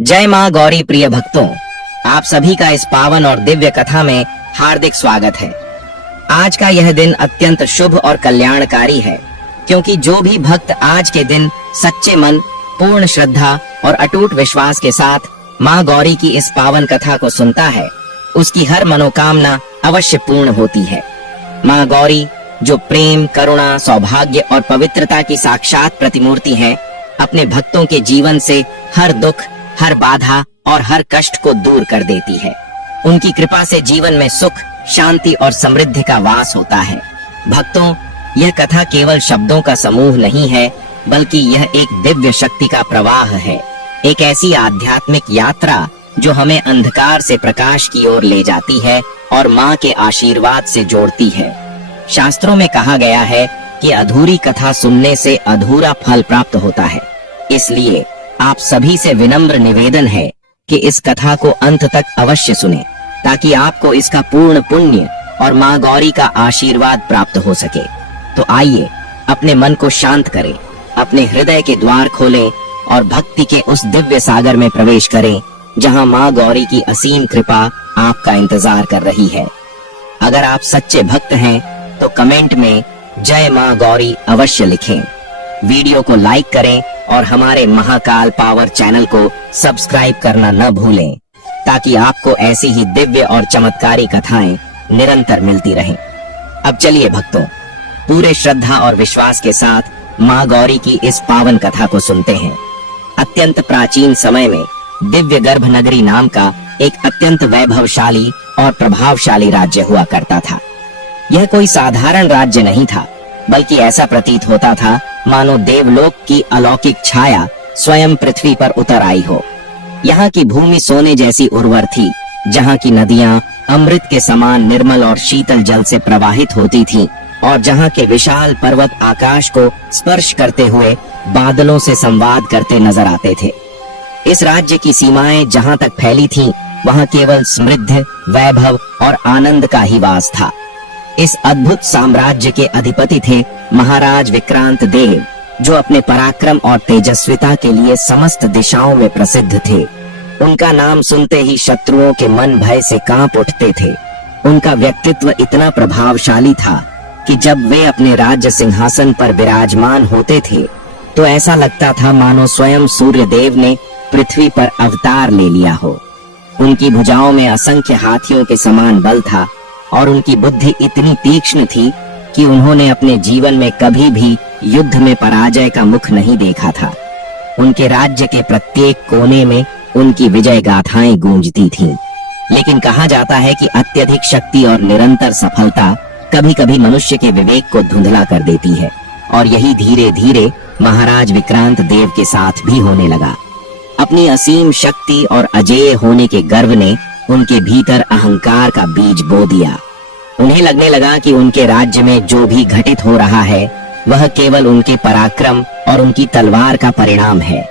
जय माँ गौरी प्रिय भक्तों, आप सभी का इस पावन और दिव्य कथा में हार्दिक स्वागत है। आज का यह दिन अत्यंत शुभ और कल्याणकारी है, क्योंकि जो भी भक्त आज के दिन सच्चे मन, पूर्ण श्रद्धा और अटूट विश्वास के साथ माँ गौरी की इस पावन कथा को सुनता है, उसकी हर मनोकामना अवश्य पूर्ण होती है। माँ गौरी, जो प्रेम, करुणा, सौभाग्य और पवित्रता की साक्षात प्रतिमूर्ति है, अपने भक्तों के जीवन से हर दुख, हर बाधा और हर कष्ट को दूर कर देती है। उनकी कृपा से जीवन में सुख, शांति और समृद्धि का वास होता है। भक्तों, यह कथा केवल शब्दों का समूह नहीं है, बल्कि यह एक दिव्य शक्ति का प्रवाह है, एक ऐसी आध्यात्मिक यात्रा जो हमें अंधकार से प्रकाश की ओर ले जाती है और माँ के आशीर्वाद से जोड़ती है। शास्त्रों में कहा गया है कि अधूरी कथा सुनने से अधूरा फल प्राप्त होता है। इसलिए आप सभी से विनम्र निवेदन है कि इस कथा को अंत तक अवश्य सुने, ताकि आपको इसका पूर्ण पुण्य और माँ गौरी का आशीर्वाद प्राप्त हो सके। तो आइए अपने मन को शांत करें, अपने हृदय के द्वार खोलें और भक्ति के उस दिव्य सागर में प्रवेश करें, जहाँ माँ गौरी की असीम कृपा आपका इंतजार कर रही है। अगर आप सच्चे भक्त हैं तो कमेंट में जय माँ गौरी अवश्य लिखें। वीडियो को लाइक करें और हमारे महाकाल पावर चैनल को सब्सक्राइब करना न भूलें, ताकि आपको ऐसी ही दिव्य और चमत्कारी कथाएं निरंतर मिलती रहें। अब चलिए भक्तों, पूरे श्रद्धा और विश्वास के साथ माँ गौरी की इस पावन कथा को सुनते हैं। अत्यंत प्राचीन समय में दिव्य गर्भ नगरी नाम का एक अत्यंत वैभवशाली और प्रभावशाली राज्य हुआ करता था। यह कोई साधारण राज्य नहीं था, बल्कि ऐसा प्रतीत होता था मानो देवलोक की अलौकिक छाया स्वयं पृथ्वी पर उतर आई हो। यहाँ की भूमि सोने जैसी उर्वर थी, जहाँ की नदियाँ अमृत के समान निर्मल और शीतल जल से प्रवाहित होती थीं, और जहाँ के विशाल पर्वत आकाश को स्पर्श करते हुए बादलों से संवाद करते नजर आते थे। इस राज्य की सीमाएं जहाँ तक फैली थीं, वहाँ केवल समृद्धि, वैभव और आनंद का ही वास था। इस अद्भुत साम्राज्य के अधिपति थे महाराज विक्रांत देव, जो अपने पराक्रम और तेजस्विता के लिए समस्त दिशाओं में प्रसिद्ध थे। उनका नाम सुनते ही शत्रुओं के मन भय से कांप उठते थे। उनका व्यक्तित्व इतना प्रभावशाली था कि जब वे अपने राज्य सिंहासन पर विराजमान होते थे, तो ऐसा लगता था मानो स्वयं सूर्य देव ने पृथ्वी पर अवतार ले लिया हो। उनकी भुजाओं में असंख्य हाथियों के समान बल था, और उनकी बुद्धि इतनी तीक्ष्ण थी कि उन्होंने अपने जीवन में कभी भी युद्ध में पराजय का मुख नहीं देखा था। उनके राज्य के प्रत्येक कोने में उनकी विजय गाथाएं गूंजती थीं। लेकिन कहा जाता है कि अत्यधिक शक्ति और निरंतर सफलता कभी-कभी मनुष्य के विवेक को धुंधला कर देती है, और यही धीरे धीरे महाराज विक्रांत देव के साथ भी होने लगा। अपनी असीम शक्ति और अजेय होने के गर्व ने उनके भीतर अहंकार का बीज बो दिया। उन्हें लगने लगा कि उनके राज्य में जो भी घटित हो रहा है, वह केवल उनके पराक्रम और उनकी तलवार का परिणाम है।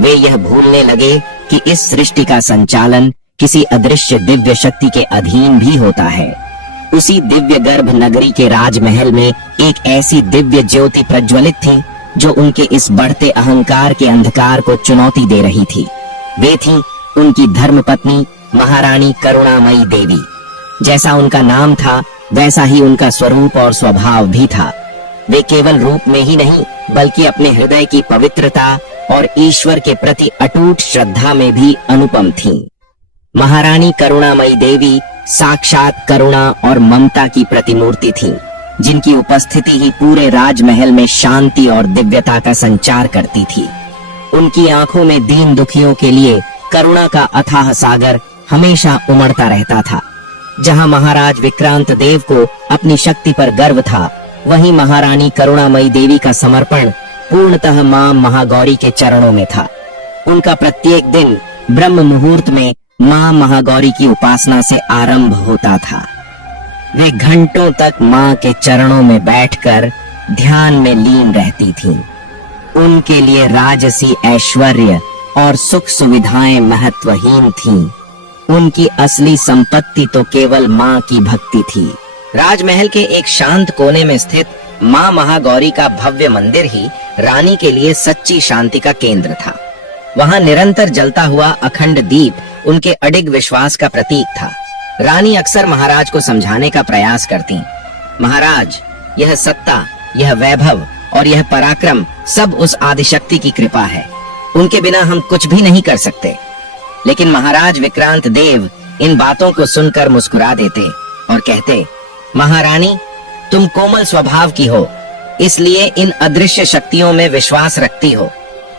वे यह भूलने लगे कि इस सृष्टि का संचालन किसी अदृश्य दिव्य शक्ति के अधीन भी होता है। उसी दिव्य गर्भ नगरी के राजमहल में एक ऐसी दिव्य ज्योति प्रज्वलित थी, जो उनके इस बढ़ते अहंकार के अंधकार को चुनौती दे रही थी। वे थी उनकी धर्मपत्नी महारानी करुणामयी देवी। जैसा उनका नाम था, वैसा ही उनका स्वरूप और स्वभाव भी था। वे केवल रूप में ही नहीं, बल्कि अपने हृदय की पवित्रता और ईश्वर के प्रति अटूट श्रद्धा में भी अनुपम थीं। महारानी करुणामयी देवी साक्षात करुणा और ममता की प्रतिमूर्ति थीं, जिनकी उपस्थिति ही पूरे राजमहल में शांति और दिव्यता का संचार करती थी। उनकी आंखों में दीन दुखियों के लिए करुणा का अथाह सागर हमेशा उमड़ता रहता था। जहां महाराज विक्रांत देव को अपनी शक्ति पर गर्व था, वहीं महारानी करुणामयी देवी का समर्पण पूर्णतः मां महागौरी के चरणों में था। उनका प्रत्येक दिन ब्रह्म मुहूर्त में मां महागौरी की उपासना से आरंभ होता था। वे घंटों तक मां के चरणों में बैठकर ध्यान में लीन रहती थीं। उनके लिए राजसी ऐश्वर्य और सुख सुविधाएं महत्वहीन थीं। उनकी असली संपत्ति तो केवल मां की भक्ति थी। राजमहल के एक शांत कोने में स्थित मां महागौरी का भव्य मंदिर ही रानी के लिए सच्ची शांति का केंद्र था। वहां निरंतर जलता हुआ अखंड दीप उनके अडिग विश्वास का प्रतीक था। रानी अक्सर महाराज को समझाने का प्रयास करती, महाराज, यह सत्ता, यह वैभव और यह पराक्रम सब उस आदिशक्ति की कृपा है, उनके बिना हम कुछ भी नहीं कर सकते। लेकिन महाराज विक्रांत देव इन बातों को सुनकर मुस्कुरा देते और कहते, महारानी, तुम कोमल स्वभाव की हो, इसलिए इन अदृश्य शक्तियों में विश्वास रखती हो।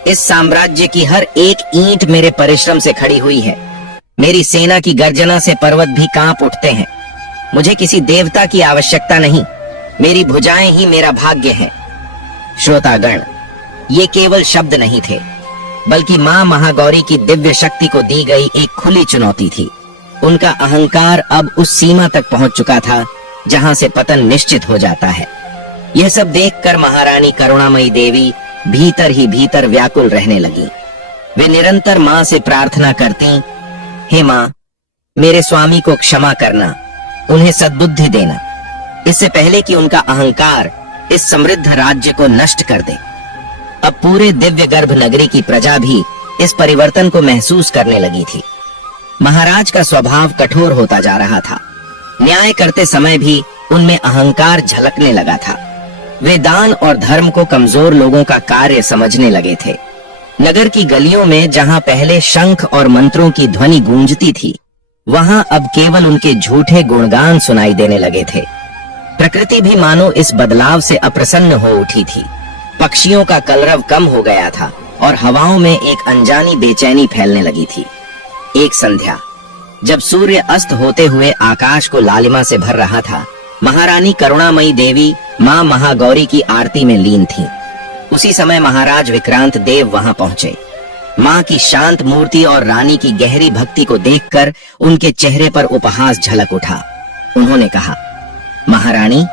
इस साम्राज्य की हर एक ईंट मेरे परिश्रम से खड़ी हुई है। मेरी सेना की गर्जना से पर्वत भी कांप उठते हैं। मुझे किसी देवता की आवश्यकता नहीं, मेरी भुजाएं ही मेरा भाग्य है। श्रोतागण, ये केवल शब्द नहीं थे, बल्कि मां महागौरी की दिव्य शक्ति को दी गई एक खुली चुनौती थी। उनका अहंकार अब उस सीमा तक पहुंच चुका था जहां से पतन निश्चित हो जाता है। यह सब देखकर महारानी करुणामयी देवी भीतर ही भीतर व्याकुल रहने लगी। वे निरंतर मां से प्रार्थना करती, हे मां, मेरे स्वामी को क्षमा करना, उन्हें सद्बुद्धि देना, इससे पहले कि उनका अहंकार इस समृद्ध राज्य को नष्ट कर दे। अब पूरे दिव्य गर्भ नगरी की प्रजा भी इस परिवर्तन को महसूस करने लगी थी। महाराज का स्वभाव कठोर होता जा रहा था। न्याय करते समय भी उनमें अहंकार झलकने लगा था। वे दान और धर्म को कमजोर लोगों का कार्य समझने लगे थे। नगर की गलियों में जहां पहले शंख और मंत्रों की ध्वनि गूंजती थी, वहां अब केवल उनके झूठे गुणगान सुनाई देने लगे थे। प्रकृति भी मानो इस बदलाव से अप्रसन्न हो उठी थी। पक्षियों का कलरव कम हो गया था और हवाओं में एक अनजानी बेचैनी फैलने लगी थी। एक संध्या, जब सूर्य अस्त होते हुए आकाश को लालिमा से भर रहा था, महारानी करुणामयी देवी मां महागौरी की आरती में लीन थीं। उसी समय महाराज विक्रांत देव वहां पहुंचे। मां की शांत मूर्ति और रानी की गहरी भक्ति को देखकर उनके चेहरे पर उपहास झलक उठा। उन्होंने कहा, महारानी,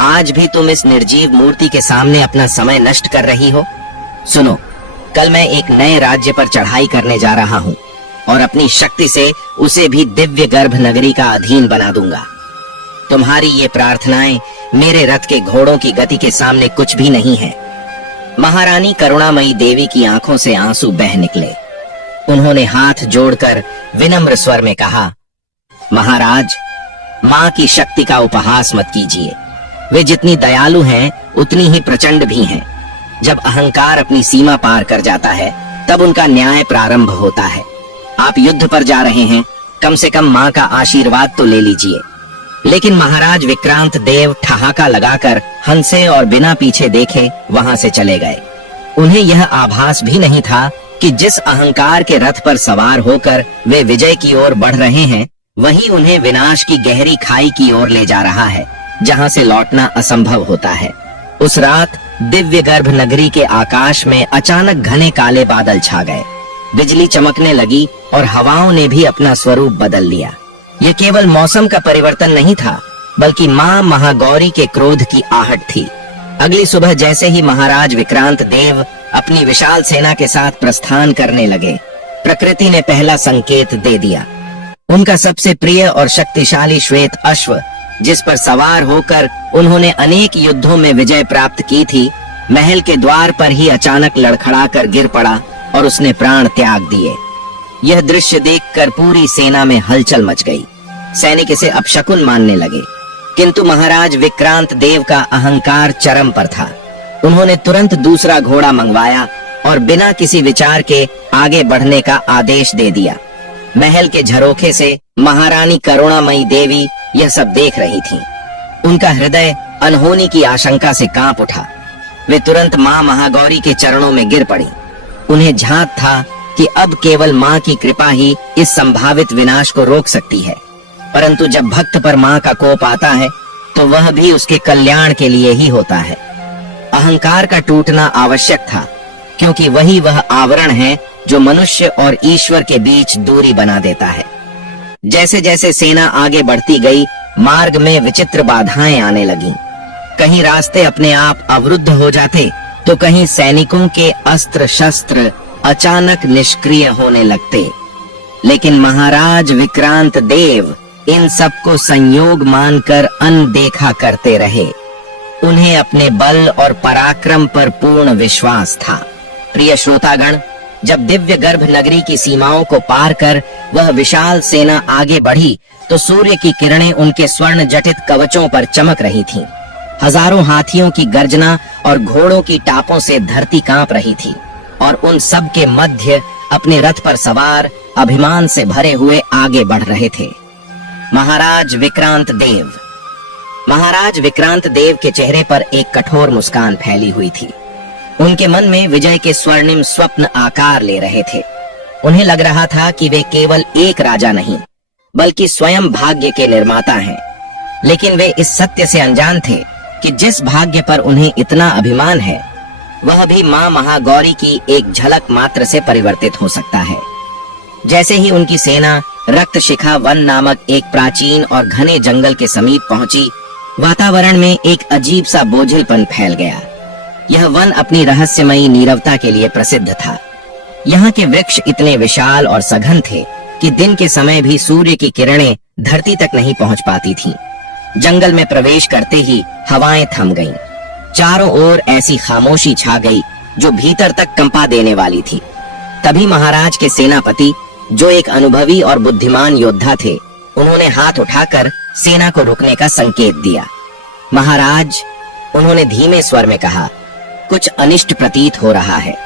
आज भी तुम इस निर्जीव मूर्ति के सामने अपना समय नष्ट कर रही हो? सुनो, कल मैं एक नए राज्य पर चढ़ाई करने जा रहा हूँ और अपनी शक्ति से उसे भी दिव्य गर्भ नगरी का अधीन बना दूंगा। तुम्हारी ये प्रार्थनाएं मेरे रथ के घोड़ों की गति के सामने कुछ भी नहीं है। महारानी करुणामयी देवी की आंखों से आंसू बह निकले। उन्होंने हाथ जोड़कर विनम्र स्वर में कहा, महाराज, मां की शक्ति का उपहास मत कीजिए। वे जितनी दयालु हैं, उतनी ही प्रचंड भी हैं। जब अहंकार अपनी सीमा पार कर जाता है, तब उनका न्याय प्रारंभ होता है। आप युद्ध पर जा रहे हैं, कम से कम मां का आशीर्वाद तो ले लीजिए। लेकिन महाराज विक्रांत देव ठहाका लगाकर हंसे और बिना पीछे देखे वहां से चले गए। उन्हें यह आभास भी नहीं था कि जिस अहंकार के रथ पर सवार होकर वे विजय की ओर बढ़ रहे हैं, वही उन्हें विनाश की गहरी खाई की ओर ले जा रहा है, जहां से लौटना असंभव होता है। उस रात दिव्य गर्भ नगरी के आकाश में अचानक घने काले बादल छा गए। बिजली चमकने लगी और हवाओं ने भी अपना स्वरूप बदल लिया। यह केवल मौसम का परिवर्तन नहीं था, बल्कि मां महागौरी के क्रोध की आहट थी। अगली सुबह जैसे ही महाराज विक्रांत देव अपनी विशाल सेना के साथ प्रस्थान करने लगे, प्रकृति ने पहला संकेत दे दिया। उनका सबसे प्रिय और शक्तिशाली श्वेत अश्व, जिस पर सवार होकर उन्होंने अनेक युद्धों में विजय प्राप्त की थी, महल के द्वार पर ही अचानक लड़खड़ाकर गिर पड़ा और उसने प्राण त्याग दिए। यह दृश्य देखकर पूरी सेना में हलचल मच गई। सैनिक इसे अपशकुन मानने लगे, किंतु महाराज विक्रांत देव का अहंकार चरम पर था। उन्होंने तुरंत दूसरा घोड़ा मंगवाया और बिना किसी विचार के आगे बढ़ने का आदेश दे दिया। महल के झरोखे से महारानी करुणामयी देवी यह सब देख रही थीं। उनका हृदय अनहोनी की आशंका से कांप उठा। वे तुरंत मां महागौरी के चरणों में गिर पड़ी। उन्हें झांक था कि अब केवल मां की कृपा ही इस संभावित विनाश को रोक सकती है। परंतु जब भक्त पर मां का कोप आता है, तो वह भी उसके कल्याण के लिए ही होता है। अहंकार का टूटना आवश्यक था, क्योंकि वही वह आवरण है जो मनुष्य और ईश्वर के बीच दूरी बना देता है। जैसे जैसे सेना आगे बढ़ती गई, मार्ग में विचित्र बाधाएं आने लगीं। कहीं रास्ते अपने आप अवरुद्ध हो जाते, तो कहीं सैनिकों के अस्त्र शस्त्र अचानक निष्क्रिय होने लगते। लेकिन महाराज विक्रांत देव इन सबको संयोग मानकर अनदेखा करते रहे। उन्हें अपने बल और पराक्रम पर पूर्ण विश्वास था। प्रिय श्रोतागण, जब दिव्य गर्भ नगरी की सीमाओं को पार कर वह विशाल सेना आगे बढ़ी तो सूर्य की किरणें उनके स्वर्ण जटित कवचों पर चमक रही थीं। हजारों हाथियों की गर्जना और घोड़ों की टापों से धरती कांप रही थी और उन सब के मध्य अपने रथ पर सवार अभिमान से भरे हुए आगे बढ़ रहे थे महाराज विक्रांत देव। महाराज विक्रांत देव के चेहरे पर एक कठोर मुस्कान फैली हुई थी। उनके मन में विजय के स्वर्णिम स्वप्न आकार ले रहे थे। उन्हें लग रहा था कि वे केवल एक राजा नहीं बल्कि स्वयं भाग्य के निर्माता हैं। लेकिन वे इस सत्य से अनजान थे कि जिस भाग्य पर उन्हें इतना अभिमान है वह भी मां महागौरी की एक झलक मात्र से परिवर्तित हो सकता है। जैसे ही उनकी सेना रक्त शिखा वन नामक एक प्राचीन और घने जंगल के समीप पहुंची, वातावरण में एक अजीब सा बोझिलपन फैल गया। यह वन अपनी रहस्यमयी नीरवता के लिए प्रसिद्ध था। यहाँ के वृक्ष इतने विशाल और सघन थे कि दिन के समय भी सूर्य की किरणें धरती तक नहीं पहुंच पाती थीं। जंगल में प्रवेश करते ही हवाएं थम गईं। चारों ओर ऐसी खामोशी छा गई जो भीतर तक कंपा देने वाली थी। तभी महाराज के सेनापति, जो एक अनुभवी और बुद्धिमान योद्धा थे, उन्होंने हाथ उठाकर सेना को रुकने का संकेत दिया। महाराज, उन्होंने धीमे स्वर में कहा, कुछ अनिष्ट प्रतीत हो रहा है।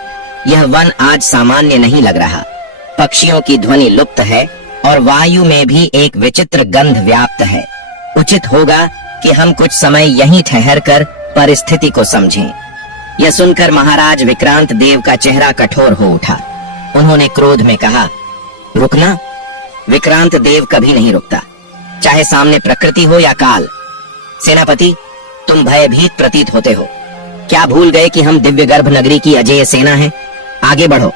यह वन आज सामान्य नहीं लग रहा। पक्षियों की ध्वनि लुप्त है और वायु में भी एक विचित्र गंध व्याप्त है। उचित होगा कि हम कुछ समय यहीं ठहरकर परिस्थिति को समझें। यह सुनकर महाराज विक्रांत देव का चेहरा कठोर हो उठा। उन्होंने क्रोध में कहा, रुकना? विक्रांत देव कभी नहीं रुकता, चाहे सामने प्रकृति हो या काल। सेनापति, तुम भयभीत प्रतीत होते हो। क्या भूल गए कि हम दिव्य गर्भ नगरी की अजेय सेना हैं? आगे बढ़ो।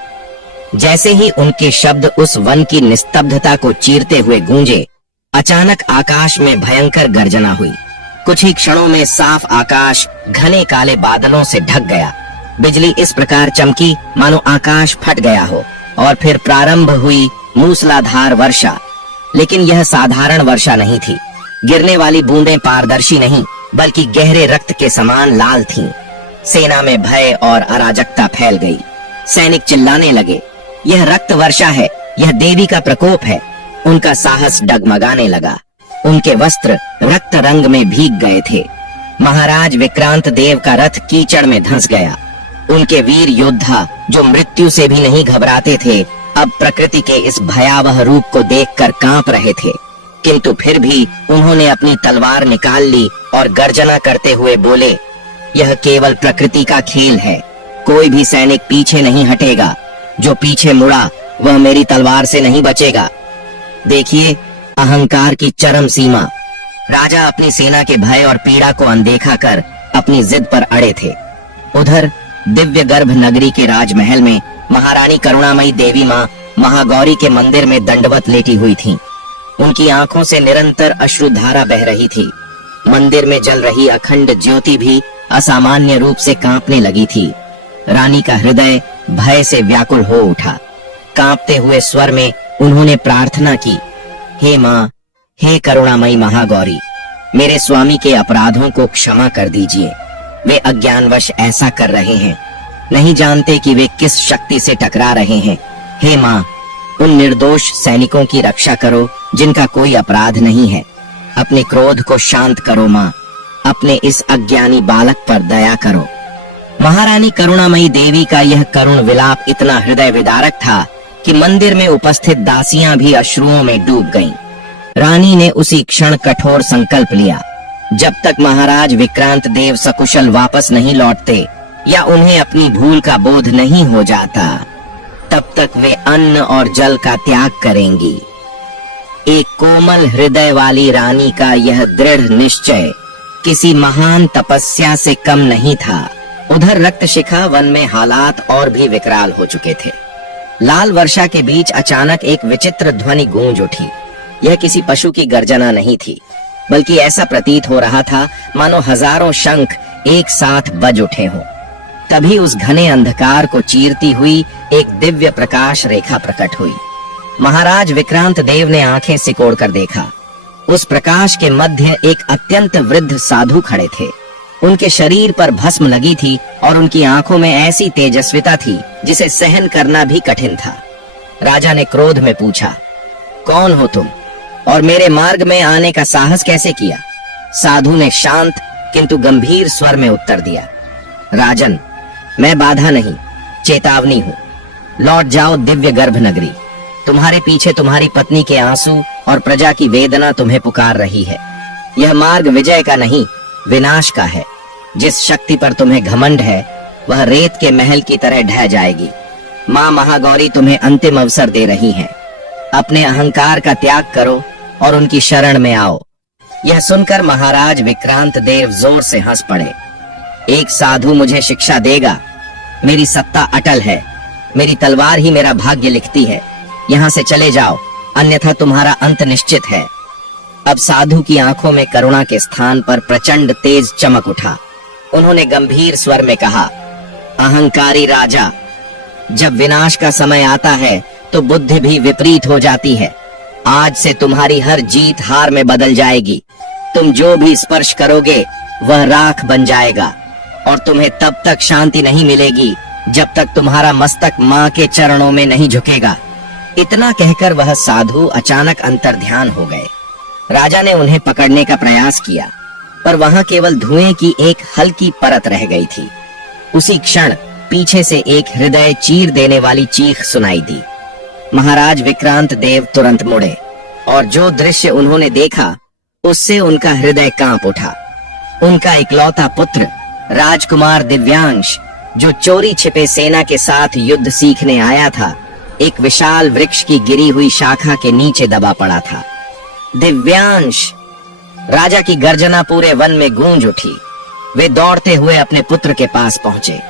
जैसे ही उनके शब्द उस वन की निस्तब्धता को चीरते हुए गूंजे, अचानक आकाश में भयंकर गर्जना हुई। कुछ ही क्षणों में साफ आकाश घने काले बादलों से ढक गया। बिजली इस प्रकार चमकी मानो आकाश फट गया हो और फिर प्रारंभ हुई मूसलाधार वर्षा। लेकिन यह साधारण वर्षा नहीं थी। गिरने वाली बूंदें पारदर्शी नहीं बल्कि गहरे रक्त के समान लाल थीं। सेना में भय और अराजकता फैल गई। सैनिक चिल्लाने लगे, यह रक्त वर्षा है, यह देवी का प्रकोप है। उनका साहस डगमगाने लगा। उनके वस्त्र रक्त रंग में भीग गए थे। महाराज विक्रांत देव का रथ कीचड़ में धंस गया। उनके वीर योद्धा, जो मृत्यु से भी नहीं घबराते थे, अब प्रकृति के इस भयावह रूप को देखकर कांप रहे थे। किंतु फिर भी उन्होंने अपनी तलवार निकाल ली और गर्जना करते हुए बोले, यह केवल प्रकृति का खेल है। कोई भी सैनिक पीछे नहीं हटेगा। जो पीछे मुड़ा वह मेरी तलवार से नहीं बचेगा। देखिए, अहंकार की चरम सीमा। राजा अपनी सेना के भय और पीड़ा को अनदेखा कर अपनी जिद पर अड़े थे। उधर दिव्य गर्भ नगरी के राजमहल में महारानी करुणामयी देवी माँ महागौरी के मंदिर में दंडवत लेटी हुई थीं। उनकी आंखों से निरंतर अश्रुधारा बह रही थी। मंदिर में जल रही अखंड ज्योति भी असामान्य रूप से कांपने लगी थी। रानी का हृदय भय से व्याकुल हो उठा। कांपते हुए स्वर में उन्होंने प्रार्थना की, हे माँ, हे करुणामयी महागौरी, मेरे स्वामी के अपराधों को क्षमा कर दीजिए। वे अज्ञानवश ऐसा कर रहे हैं, नहीं जानते कि वे किस शक्ति से टकरा रहे हैं। हे माँ, उन निर्दोष सैनिकों की रक्षा करो जिनका कोई अपराध नहीं है। अपने क्रोध को शांत करो माँ, अपने इस अज्ञानी बालक पर दया करो। महारानी करुणामयी देवी का यह करुण विलाप इतना हृदय विदारक था कि मंदिर में उपस्थित दासियां भी अश्रुओं में डूब गईं। रानी ने उसी क्षण कठोर संकल्प लिया, जब तक महाराज विक्रांत देव सकुशल वापस नहीं लौटते या उन्हें अपनी भूल का बोध नहीं हो जाता, तब तक वे अन्न और जल का त्याग करेंगी। एक कोमल हृदय वाली रानी का यह दृढ़ निश्चय किसी महान तपस्या से कम नहीं था। उधर रक्त शिखा वन में हालात और भी विकराल हो चुके थे। लाल वर्षा के बीच अचानक एक विचित्र ध्वनि गूंज उठी। यह किसी पशु की गर्जना नहीं थी, बल्कि ऐसा प्रतीत हो रहा था मानो हजारों शंख एक साथ बज उठे हों। तभी उस घने अंधकार को चीरती हुई एक दिव्य प्रकाश रेखा प्रकट हुई। महाराज विक्रांत देव ने आंखें सिकोड़ कर देखा। उस प्रकाश के मध्य एक अत्यंत वृद्ध साधु खड़े थे। उनके शरीर पर भस्म लगी थी और उनकी आंखों में ऐसी तेजस्विता थी जिसे सहन करना भी कठिन था। राजा ने क्रोध में पूछा, कौन हो तुम और मेरे मार्ग में आने का साहस कैसे किया? साधु ने शांत किंतु गंभीर स्वर में उत्तर दिया, राजन, मैं बाधा नहीं, चेतावनी हूँ। लौट जाओ दिव्य गर्भ नगरी। तुम्हारे पीछे तुम्हारी पत्नी के आंसू और प्रजा की वेदना तुम्हें पुकार रही है। यह मार्ग विजय का नहीं, विनाश का है। जिस शक्ति पर तुम्हें घमंड है वह रेत के महल की तरह ढह जाएगी। माँ महागौरी तुम्हें अंतिम अवसर दे रही हैं। अपने अहंकार का त्याग करो और उनकी शरण में आओ। यह सुनकर महाराज विक्रांत देव जोर से हंस पड़े। एक साधु मुझे शिक्षा देगा? मेरी सत्ता अटल है, मेरी तलवार ही मेरा भाग्य लिखती है। यहाँ से चले जाओ, अन्यथा तुम्हारा अंत निश्चित है। अब साधु की आंखों में करुणा के स्थान पर प्रचंड तेज चमक उठा। उन्होंने गंभीर स्वर में कहा, अहंकारी राजा, जब विनाश का समय आता है तो बुद्धि भी विपरीत हो जाती है। आज से तुम्हारी हर जीत हार में बदल जाएगी। तुम जो भी स्पर्श करोगे वह राख बन जाएगा और तुम्हें तब तक शांति नहीं मिलेगी जब तक तुम्हारा मस्तक माँ के चरणों में नहीं झुकेगा। इतना कहकर वह साधु अचानक अंतर्ध्यान हो गए। राजा ने उन्हें पकड़ने का प्रयास किया, पर वहां केवल धुएं की एक हल्की परत रह गई थी। उसी क्षण पीछे से एक हृदय चीर देने वाली चीख सुनाई दी। महाराज विक्रांत देव तुरंत मुड़े और जो दृश्य उन्होंने देखा उससे उनका हृदय कांप उठा। उनका इकलौता पुत्र राजकुमार दिव्यांश, जो चोरी छिपे सेना के साथ युद्ध सीखने आया था, एक विशाल वृक्ष की गिरी हुई शाखा के नीचे दबा पड़ा था। दिव्यांश! राजा की गर्जना पूरे वन में गूंज उठी। वे दौड़ते हुए अपने पुत्र के पास पहुंचे।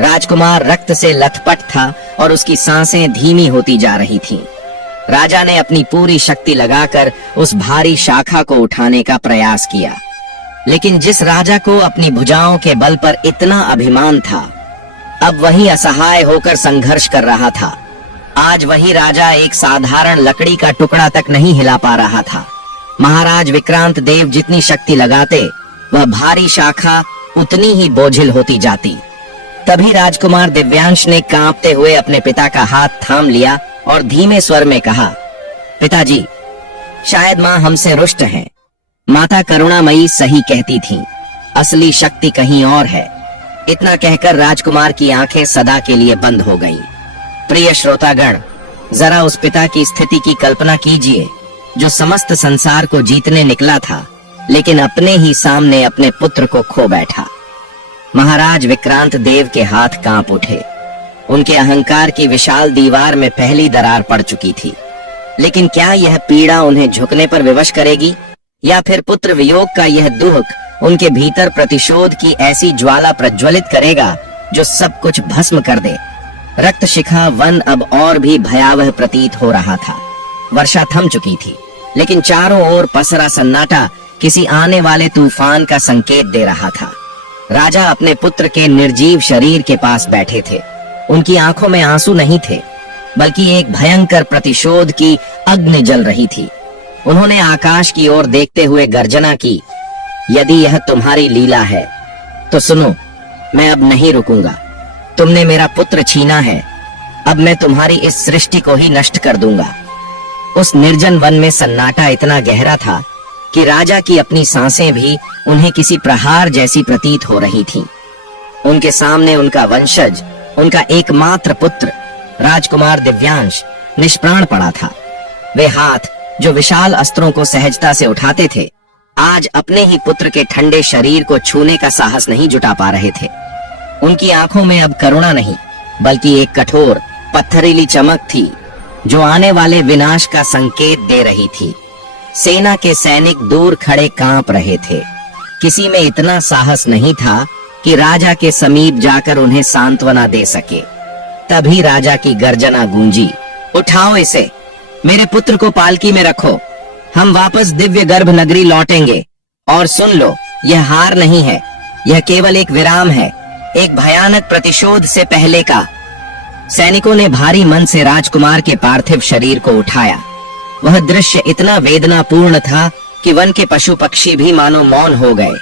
राजकुमार रक्त से लथपथ था और उसकी सांसें धीमी होती जा रही थीं। राजा ने अपनी पूरी शक्ति लगाकर उस भारी शाखा को उठाने का प्रयास किया, लेकिन जिस राजा को अपनी भुजाओं के बल पर इतना अभिमान था, अब वही असहाय होकर संघर्ष कर रहा था। आज वही राजा एक साधारण लकड़ी का टुकड़ा तक नहीं हिला पा रहा था। महाराज विक्रांत देव जितनी शक्ति लगाते वह भारी शाखा उतनी ही बोझिल होती जाती। तभी राजकुमार दिव्यांश ने कांपते हुए अपने पिता का हाथ थाम लिया और धीमे स्वर में कहा, पिताजी, शायद माँ हमसे रुष्ट हैं। माता करुणामयी सही कहती थीं, असली शक्ति कहीं और है। इतना कहकर राजकुमार की आंखें सदा के लिए बंद हो गईं। प्रिय श्रोतागण, जरा उस पिता की स्थिति की कल्पना कीजिए जो समस्त संसार को जीतने निकला था, लेकिन अपने ही सामने अपने पुत्र को खो बैठा। महाराज विक्रांत देव के हाथ कांप उठे। उनके अहंकार की विशाल दीवार में पहली दरार पड़ चुकी थी, लेकिन क्या यह पीड़ा उन्हें झुकने पर विवश करेगी, या फिर पुत्र वियोग का यह दुख उनके भीतर प्रतिशोध की ऐसी ज्वाला प्रज्वलित करेगा जो सब कुछ भस्म कर दे। रक्त शिखा वन अब और भी भयावह प्रतीत हो रहा था। वर्षा थम चुकी थी, लेकिन चारों ओर पसरा सन्नाटा किसी आने वाले तूफान का संकेत दे रहा था। राजा अपने पुत्र के निर्जीव शरीर के पास बैठे थे। उनकी आंखों में आंसू नहीं थे, बल्कि एक भयंकर प्रतिशोध की अग्नि जल रही थी। उन्होंने आकाश की ओर देखते हुए गर्जना की, यदि यह तुम्हारी लीला है तो सुनो, मैं अब नहीं रुकूंगा। तुमने मेरा पुत्र छीना है, अब मैं तुम्हारी इस सृष्टि को ही नष्ट कर दूंगा। उस निर्जन वन में सन्नाटा इतना गहरा था कि राजा की अपनी सांसें भी उन्हें किसी प्रहार जैसी प्रतीत हो रही थीं। उनके सामने उनका वंशज, उनका एकमात्र पुत्र राजकुमार दिव्यांश निष्प्राण पड़ा था। वे हाथ जो विशाल अस्त्रों को सहजता से उठाते थे, आज अपने ही पुत्र के ठंडे शरीर को छूने का साहस नहीं जुटा पा रहे थे। उनकी आंखों में अब करुणा नहीं, बल्कि एक कठोर पत्थरीली चमक थी जो आने वाले विनाश का संकेत दे रही थी। सेना के सैनिक दूर खड़े कांप रहे थे। किसी में इतना साहस नहीं था कि राजा के समीप जाकर उन्हें सांत्वना दे सके। तभी राजा की गर्जना गूंजी, उठाओ इसे, मेरे पुत्र को पालकी में रखो, हम वापस दिव्य गर्भ नगरी लौटेंगे। और सुन लो, यह हार नहीं है, यह केवल एक विराम है, एक भयानक प्रतिशोध से पहले का। सैनिकों ने भारी मन से राजकुमार के पार्थिव शरीर को उठाया। वह दृश्य इतना वेदनापूर्ण था कि वन के पशु पक्षी भी मानो मौन हो गए।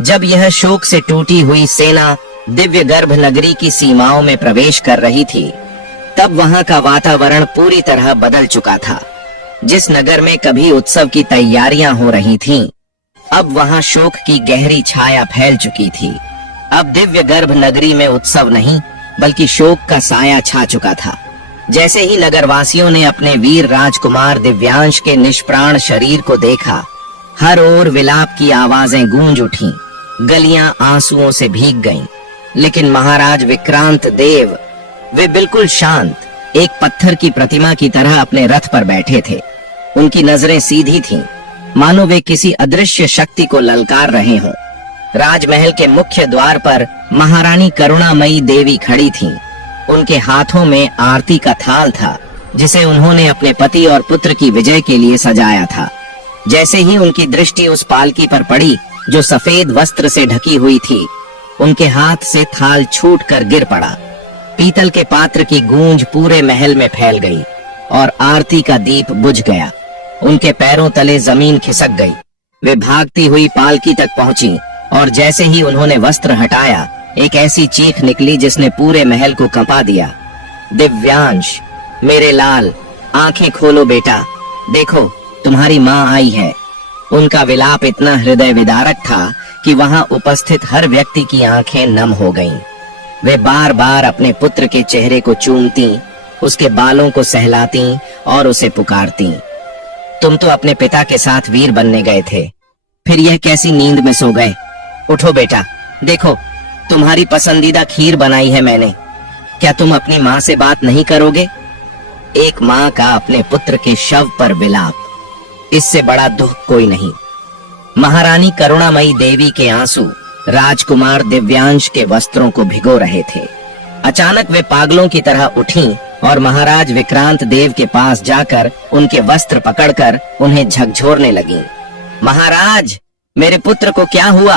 जब यह शोक से टूटी हुई सेना दिव्य गर्भ नगरी की सीमाओं में प्रवेश कर रही थी, तब वहां का वातावरण पूरी तरह बदल चुका था। जिस नगर में कभी उत्सव की तैयारियां हो रही थीं, अब वहां शोक की गहरी छाया फैल चुकी थी। अब दिव्य गर्भ नगरी में उत्सव नहीं, बल्कि शोक का साया छा चुका था। जैसे ही नगरवासियों ने अपने वीर राजकुमार दिव्यांश के निष्प्राण शरीर को देखा, हर ओर विलाप की आवाजें गूंज उठीं, गलियां आंसुओं से भीग गईं। लेकिन महाराज विक्रांत देव, वे बिल्कुल शांत, एक पत्थर की प्रतिमा की तरह अपने रथ पर बैठे थे। उनकी नजरें सीधी थीं, मानो वे किसी अदृश्य शक्ति को ललकार रहे हों। राजमहल के मुख्य द्वार पर महारानी करुणामयी देवी खड़ी थीं। उनके हाथों में आरती का थाल था, जिसे उन्होंने अपने पति और पुत्र की विजय के लिए सजाया था। जैसे ही उनकी दृष्टि उस पालकी पर पड़ी जो सफेद वस्त्र से ढकी हुई थी, उनके हाथ से थाल छूटकर गिर पड़ा। पीतल के पात्र की गूंज पूरे महल में फैल गई और आरती का दीप बुझ गया। उनके पैरों तले जमीन खिसक गई। वे भागती हुई पालकी तक पहुंची और जैसे ही उन्होंने वस्त्र हटाया, एक ऐसी चीख निकली जिसने पूरे महल को कंपा दिया। दिव्यांश, मेरे लाल, आंखें खोलो बेटा, देखो तुम्हारी माँ आई है। उनका विलाप इतना हृदय विदारक था कि वहां उपस्थित हर व्यक्ति की आंखें नम हो गईं। वे बार बार अपने पुत्र के चेहरे को चूमती, उसके बालों को सहलाती और उसे पुकारती। तुम तो अपने पिता के साथ वीर बनने गए थे, फिर यह कैसी नींद में सो गए? उठो बेटा, देखो तुम्हारी पसंदीदा खीर बनाई है मैंने। क्या तुम अपनी माँ से बात नहीं करोगे? एक माँ का अपने पुत्र के शव पर विलाप, इससे बड़ा दुख कोई नहीं। महारानी करुणामयी देवी के आंसू राजकुमार दिव्यांश के वस्त्रों को भिगो रहे थे। अचानक वे पागलों की तरह उठीं और महाराज विक्रांत देव के पास जाकर उनके वस्त्र पकड़कर उन्हें झकझोरने लगीं। महाराज, मेरे पुत्र को क्या हुआ?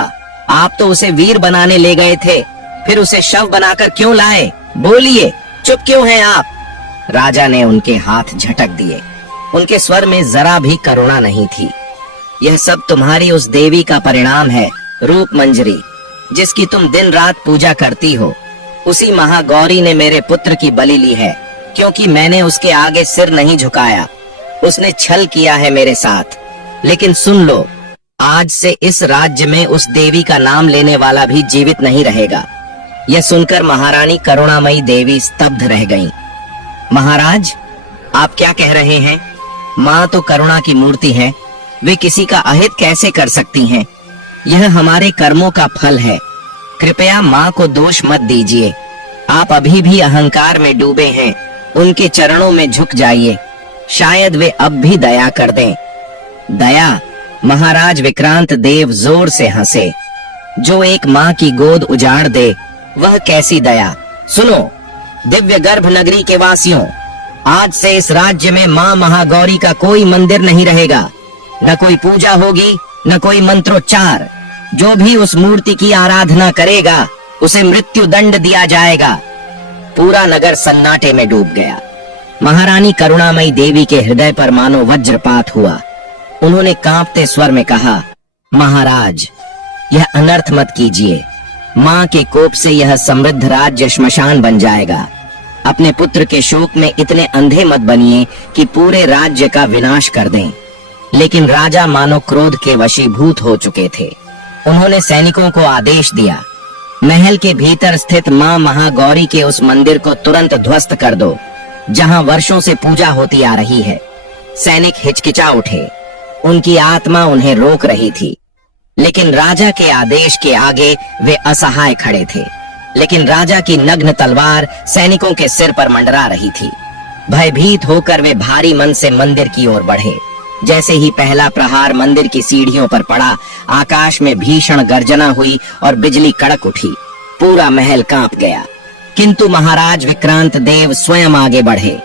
आप तो उसे वीर बनाने ले गए थे, फिर उसे शव बनाकर क्यों लाए? बोलिए, चुप क्यों हैं आप? राजा ने उनके हाथ झटक दिए। उनके स्वर में जरा भी करुणा नहीं थी। यह सब तुम्हारी उस देवी का परिणाम है, रूप मंजरी, जिसकी तुम दिन रात पूजा करती हो। उसी महागौरी ने मेरे पुत्र की बलि ली है, क्योंकि मैंने उसके आगे सिर नहीं झुकाया। उसने छल किया है मेरे साथ। लेकिन सुन लो, आज से इस राज्य में उस देवी का नाम लेने वाला भी जीवित नहीं रहेगा। यह सुनकर महारानी करुणामयी देवी स्तब्ध रह गईं। महाराज, आप क्या कह रहे हैं? माँ तो करुणा की मूर्ति है, वे किसी का अहित कैसे कर सकती हैं? यह हमारे कर्मों का फल है। कृपया माँ को दोष मत दीजिए। आप अभी भी अहंकार में डूबे हैं। उनके चरणों में झुक जाइए, शायद वे अब भी दया कर दें। दया? महाराज विक्रांत देव जोर से हंसे। जो एक माँ की गोद उजाड़ दे, वह कैसी दया? सुनो दिव्य गर्भ नगरी के वासियों, आज से इस राज्य में माँ महागौरी का कोई मंदिर नहीं रहेगा। न कोई पूजा होगी, न कोई मंत्रोच्चार। जो भी उस मूर्ति की आराधना करेगा, उसे मृत्यु दंड दिया जाएगा। पूरा नगर सन्नाटे में डूब गया। महारानी करुणामयी देवी के हृदय पर मानो वज्रपात हुआ। उन्होंने कांपते स्वर में कहा, महाराज, यह अनर्थ मत कीजिए। माँ के कोप से यह समृद्ध राज्य श्मशान बन जाएगा। अपने पुत्र के शोक में इतने अंधे मत बनिए कि पूरे राज्य का विनाश कर दें। लेकिन राजा मानो क्रोध के वशीभूत हो चुके थे। उन्होंने सैनिकों को आदेश दिया, महल के भीतर स्थित माँ महागौरी के उस मंदिर को तुरंत ध्वस्त कर दो, जहाँ वर्षों से पूजा होती आ रही है। सैनिक हिचकिचा उठे। उनकी आत्मा उन्हें रोक रही थी, लेकिन राजा के आदेश के आगे वे असहाय खड़े थे। लेकिन राजा की नग्न तलवार सैनिकों के सिर पर मंडरा रही थी। भयभीत होकर वे भारी मन से मंदिर की ओर बढ़े। जैसे ही पहला प्रहार मंदिर की सीढ़ियों पर पड़ा, आकाश में भीषण गर्जना हुई और बिजली कड़क उठी। पूरा महल कांप गया। किंतु महाराज विक्रांत देव स्वयं आगे बढ़े।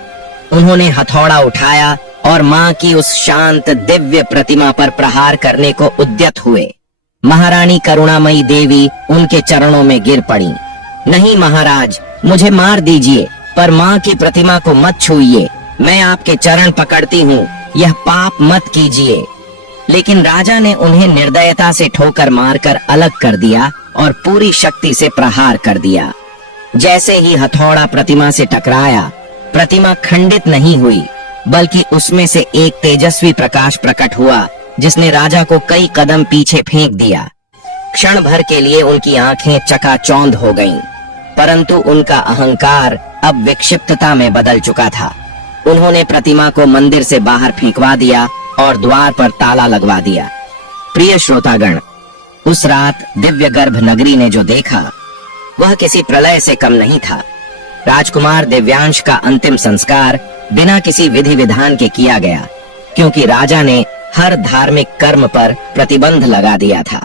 उन्होंने हथौड़ा उठाया और माँ की उस शांत दिव्य प्रतिमा पर प्रहार करने को उद्यत हुए। महारानी करुणामयी देवी उनके चरणों में गिर पड़ी। नहीं महाराज, मुझे मार दीजिए, पर माँ की प्रतिमा को मत छूइए। मैं आपके चरण पकड़ती हूँ, यह पाप मत कीजिए। लेकिन राजा ने उन्हें निर्दयता से ठोकर मारकर अलग कर दिया और पूरी शक्ति से प्रहार कर दिया। जैसे ही हथौड़ा प्रतिमा से टकराया, प्रतिमा खंडित नहीं हुई, बल्कि उसमें से एक तेजस्वी प्रकाश प्रकट हुआ जिसने राजा को कई कदम पीछे फेंक दिया। क्षण भर के लिए उनकी आंखें चकाचौंध हो गईं, परंतु उनका अहंकार अब विक्षिप्तता में बदल चुका था। उन्होंने प्रतिमा को मंदिर से बाहर फेंकवा दिया और द्वार पर ताला लगवा दिया। प्रिय श्रोतागण, उस रात दिव्य गर्भ नगरी ने जो देखा वह किसी प्रलय से कम नहीं था। राजकुमार दिव्यांश का अंतिम संस्कार बिना किसी विधि विधान के किया गया, क्योंकि राजा ने हर धार्मिक कर्म पर प्रतिबंध लगा दिया था।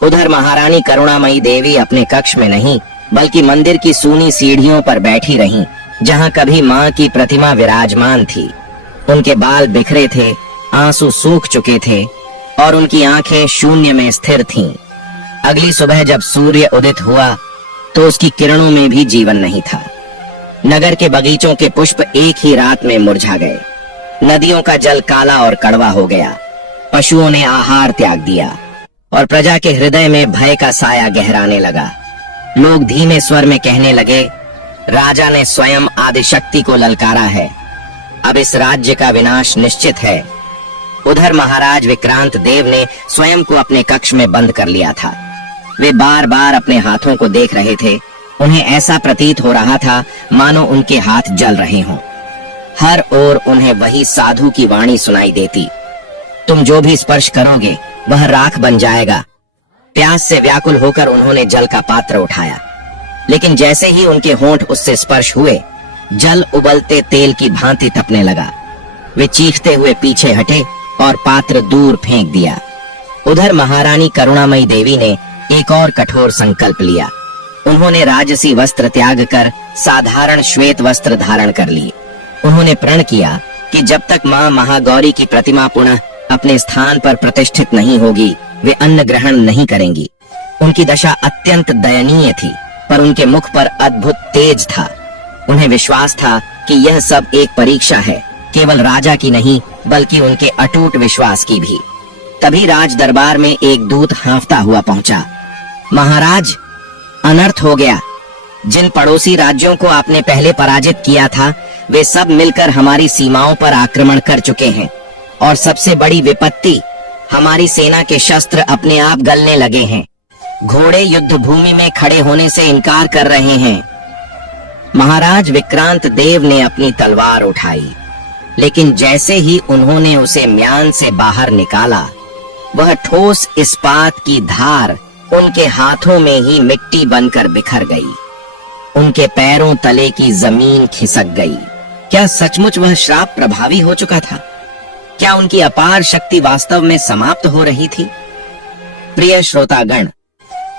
उधर महारानी करुणामयी देवी अपने कक्ष में नहीं बल्कि मंदिर की सूनी सीढ़ियों पर बैठी रहीं, जहां कभी मां की प्रतिमा विराजमान थी। उनके बाल बिखरे थे, आंसू सूख चुके थे और उनकी आंखें शून्य में स्थिर थीं। अगली सुबह जब सूर्य उदित हुआ तो उसकी किरणों में भी जीवन नहीं था। नगर के बगीचों के पुष्प एक ही रात में मुरझा गए। नदियों का जल काला और कड़वा हो गया। पशुओं ने आहार त्याग दिया और प्रजा के हृदय में भय का साया गहराने लगा। लोग धीमे स्वर में कहने लगे, राजा ने स्वयं आदिशक्ति को ललकारा है, अब इस राज्य का विनाश निश्चित है। उधर महाराज विक्रांत देव ने स्वयं को अपने कक्ष में बंद कर लिया था। वे बार बार अपने हाथों को देख रहे थे। उन्हें ऐसा प्रतीत हो रहा था मानो उनके हाथ जल रहे हों। हर ओर उन्हें वही साधु की वाणी सुनाई देती, तुम जो भी स्पर्श करोगे वह राख बन जाएगा। प्यास से व्याकुल होकर उन्होंने जल का पात्र उठाया, लेकिन जैसे ही उनके होंठ उससे स्पर्श हुए, जल उबलते तेल की भांति तपने लगा। वे चीखते हुए पीछे हटे और पात्र दूर फेंक दिया। उधर महारानी करुणामयी देवी ने एक और कठोर संकल्प लिया। उन्होंने राजसी वस्त्र त्याग कर साधारण श्वेत वस्त्र धारण कर लिए। उन्होंने प्रण किया कि जब तक मां महागौरी की प्रतिमा पुनः अपने स्थान पर प्रतिष्ठित नहीं होगी, वे अन्न ग्रहण नहीं करेंगी। उनकी दशा अत्यंत दयनीय थी, पर उनके मुख पर अद्भुत तेज था। उन्हें विश्वास था कि यह सब एक परीक्षा है, केवल राजा की नहीं बल्कि उनके अटूट विश्वास की भी। तभी राज दरबार में एक दूत हाँफता हुआ पहुंचा। महाराज, अनर्थ हो गया। जिन पड़ोसी राज्यों को आपने पहले पराजित किया था, वे सब मिलकर हमारी सीमाओं पर आक्रमण कर चुके हैं, और सबसे बड़ी विपत्ति, हमारी सेना के शस्त्र अपने आप गलने लगे हैं। घोड़े युद्ध भूमि में खड़े होने से इनकार कर रहे हैं। महाराज विक्रांत देव ने अपनी तलवार उठाई, लेकिन जैसे ही उन्होंने उसे म्यान से बाहर निकाला, वह ठोस इस्पात की धार उनके हाथों में ही मिट्टी बनकर बिखर गई। उनके पैरों तले की जमीन खिसक गई। क्या सचमुच वह श्राप प्रभावी हो चुका था? क्या उनकी अपार शक्ति वास्तव में समाप्त हो रही थी? प्रिय श्रोतागण,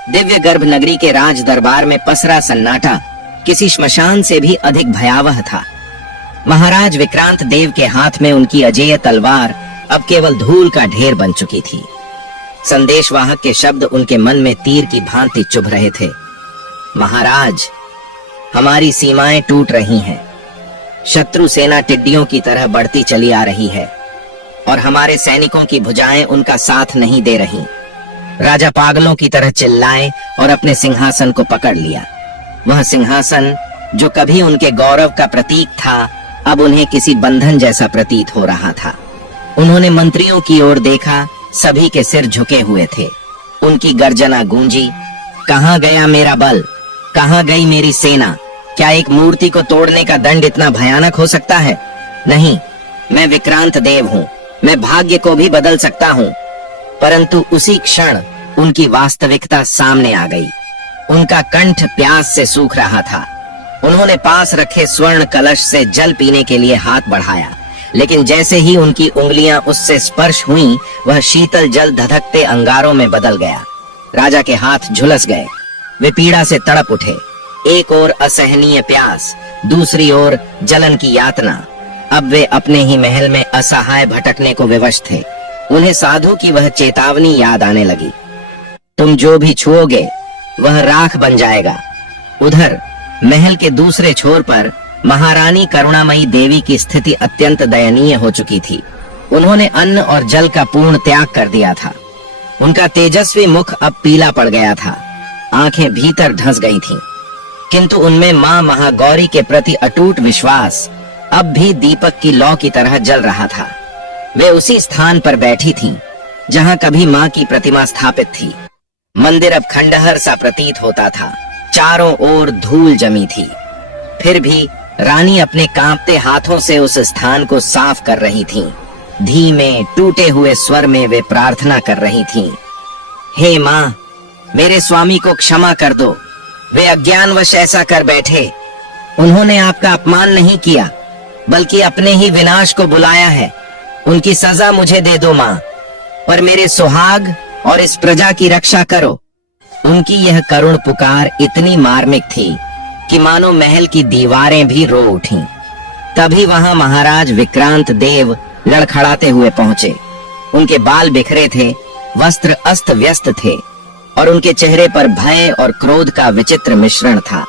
दिव्य गर्भ नगरी के राज दरबार में पसरा सन्नाटा किसी श्मशान से भी अधिक भयावह था। महाराज विक्रांत देव के हाथ में उनकी अजेय तलवार अब केवल धूल का ढेर बन चुकी थी। संदेशवाहक के शब्द उनके मन में तीर की भांति चुभ रहे थे। महाराज, हमारी सीमाएं टूट रही हैं। शत्रु सेना टिड्डियों की तरह बढ़ती चली आ रही है और हमारे सैनिकों की भुजाएं उनका साथ नहीं दे रही। राजा पागलों की तरह चिल्लाए और अपने सिंहासन को पकड़ लिया। वह सिंहासन जो कभी उनके गौरव का प्रतीक था, अब उन्हें किसी बंधन जैसा प्रतीत हो रहा था। उन्होंने मंत्रियों की ओर देखा, सभी के सिर झुके हुए थे। उनकी गर्जना गूंजी, कहां गया मेरा बल? कहां गई मेरी सेना? क्या एक मूर्ति को तोड़ने का दंड इतना भयानक हो सकता है? नहीं, मैं विक्रांत देव हूँ। मैं भाग्य को भी बदल सकता हूँ। परंतु उसी क्षण उनकी वास्तविकता सामने आ गई। उनका कंठ प्यास से सूख रहा था। उन्होंने पास रखे स्वर्ण कलश से जल पीने के लिए हाथ बढ़ाया, लेकिन जैसे ही उनकी उंगलियां उससे स्पर्श हुईं, वह शीतल जल धधकते अंगारों में बदल गया। राजा के हाथ झुलस गए। वे पीड़ा से तड़प उठे। एक ओर असहनीय प्यास, दूसरी ओर जलन की यातना। अब वे अपने ही महल में असहाय भटकने को विवश थे। उन्हें साधु की वह चेतावनी याद आने लगी, तुम जो भी छुओगे वह राख बन जाएगा। उधर महल के दूसरे छोर पर महारानी करुणामयी देवी की स्थिति अत्यंत दयनीय हो चुकी थी। उन्होंने अन्न और जल का पूर्ण त्याग कर दिया था। उनका तेजस्वी मुख अब पीला पड़ गया था, आंखें भीतर धंस गई थीं, किंतु उनमें मां महागौरी के प्रति अटूट विश्वास अब भी दीपक की लौ की तरह जल रहा था। वे उसी स्थान पर बैठी थीं, जहां कभी मां की प्रतिमा स्थापित थी। मंदिर अब खंडहर सा प्रतीत होता था, चारों ओर धूल जमी थी। फिर भी रानी अपने कांपते हाथों से उस स्थान को साफ कर रही थीं। धीमे टूटे हुए स्वर में वे प्रार्थना कर रही थीं, हे मां, मेरे स्वामी को क्षमा कर दो, वे अज्ञानवश ऐसा कर बैठे। उन्होंने आपका अपमान नहीं किया, बल्कि अपने ही विनाश को बुलाया है। उनकी सजा मुझे दे दो मां, पर मेरे सुहाग और इस प्रजा की रक्षा करो। उनकी यह करुण पुकार इतनी मार्मिक थी कि मानो महल की दीवारें भी रो उठीं। तभी वहां महाराज विक्रांत देव लड़खड़ाते हुए पहुंचे। उनके बाल बिखरे थे, वस्त्र अस्त व्यस्त थे और उनके चेहरे पर भय और क्रोध का विचित्र मिश्रण था।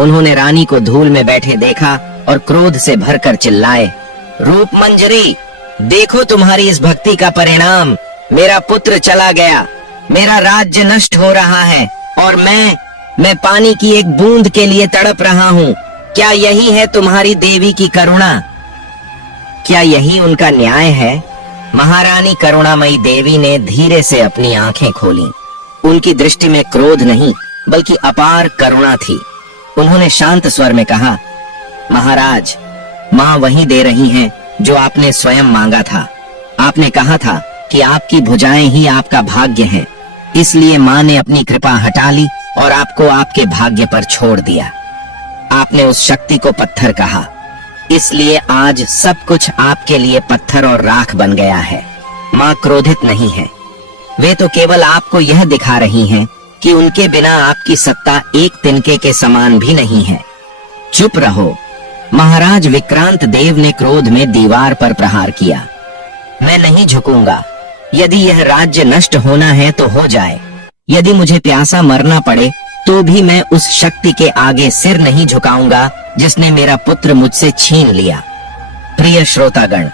उन्होंने रानी को धूल में बैठे देखा और क्रोध से भरकर चिल्लाए, रूप मंजरी, देखो तुम्हारी इस भक्ति का परिणाम। मेरा पुत्र चला गया, मेरा राज्य नष्ट हो रहा है और मैं पानी की एक बूंद के लिए तड़प रहा हूँ। क्या यही है तुम्हारी देवी की करुणा? क्या यही उनका न्याय है? महारानी करुणामयी देवी ने धीरे से अपनी आंखें खोलीं। उनकी दृष्टि में क्रोध नहीं, बल्कि अपार करुणा थी। उन्होंने शांत स्वर में कहा, महाराज, मां वही दे रही हैं जो आपने स्वयं मांगा था। आपने कहा था कि आपकी भुजाएं ही आपका भाग्य हैं, इसलिए मां ने अपनी कृपा हटा ली और आपको आपके भाग्य पर छोड़ दिया। आपने उस शक्ति को पत्थर कहा, इसलिए आज सब कुछ आपके लिए पत्थर और राख बन गया है। मां क्रोधित नहीं है, वे तो केवल आपको यह दिखा रही हैं कि उनके बिना आपकी सत्ता एक तिनके के समान भी नहीं है। चुप रहो। महाराज विक्रांत देव ने क्रोध में दीवार पर प्रहार किया। मैं नहीं झुकूंगा। यदि यह राज्य नष्ट होना है तो हो जाए। यदि मुझे प्यासा मरना पड़े तो भी मैं उस शक्ति के आगे सिर नहीं झुकाऊंगा जिसने मेरा पुत्र मुझसे छीन लिया। प्रिय श्रोतागण,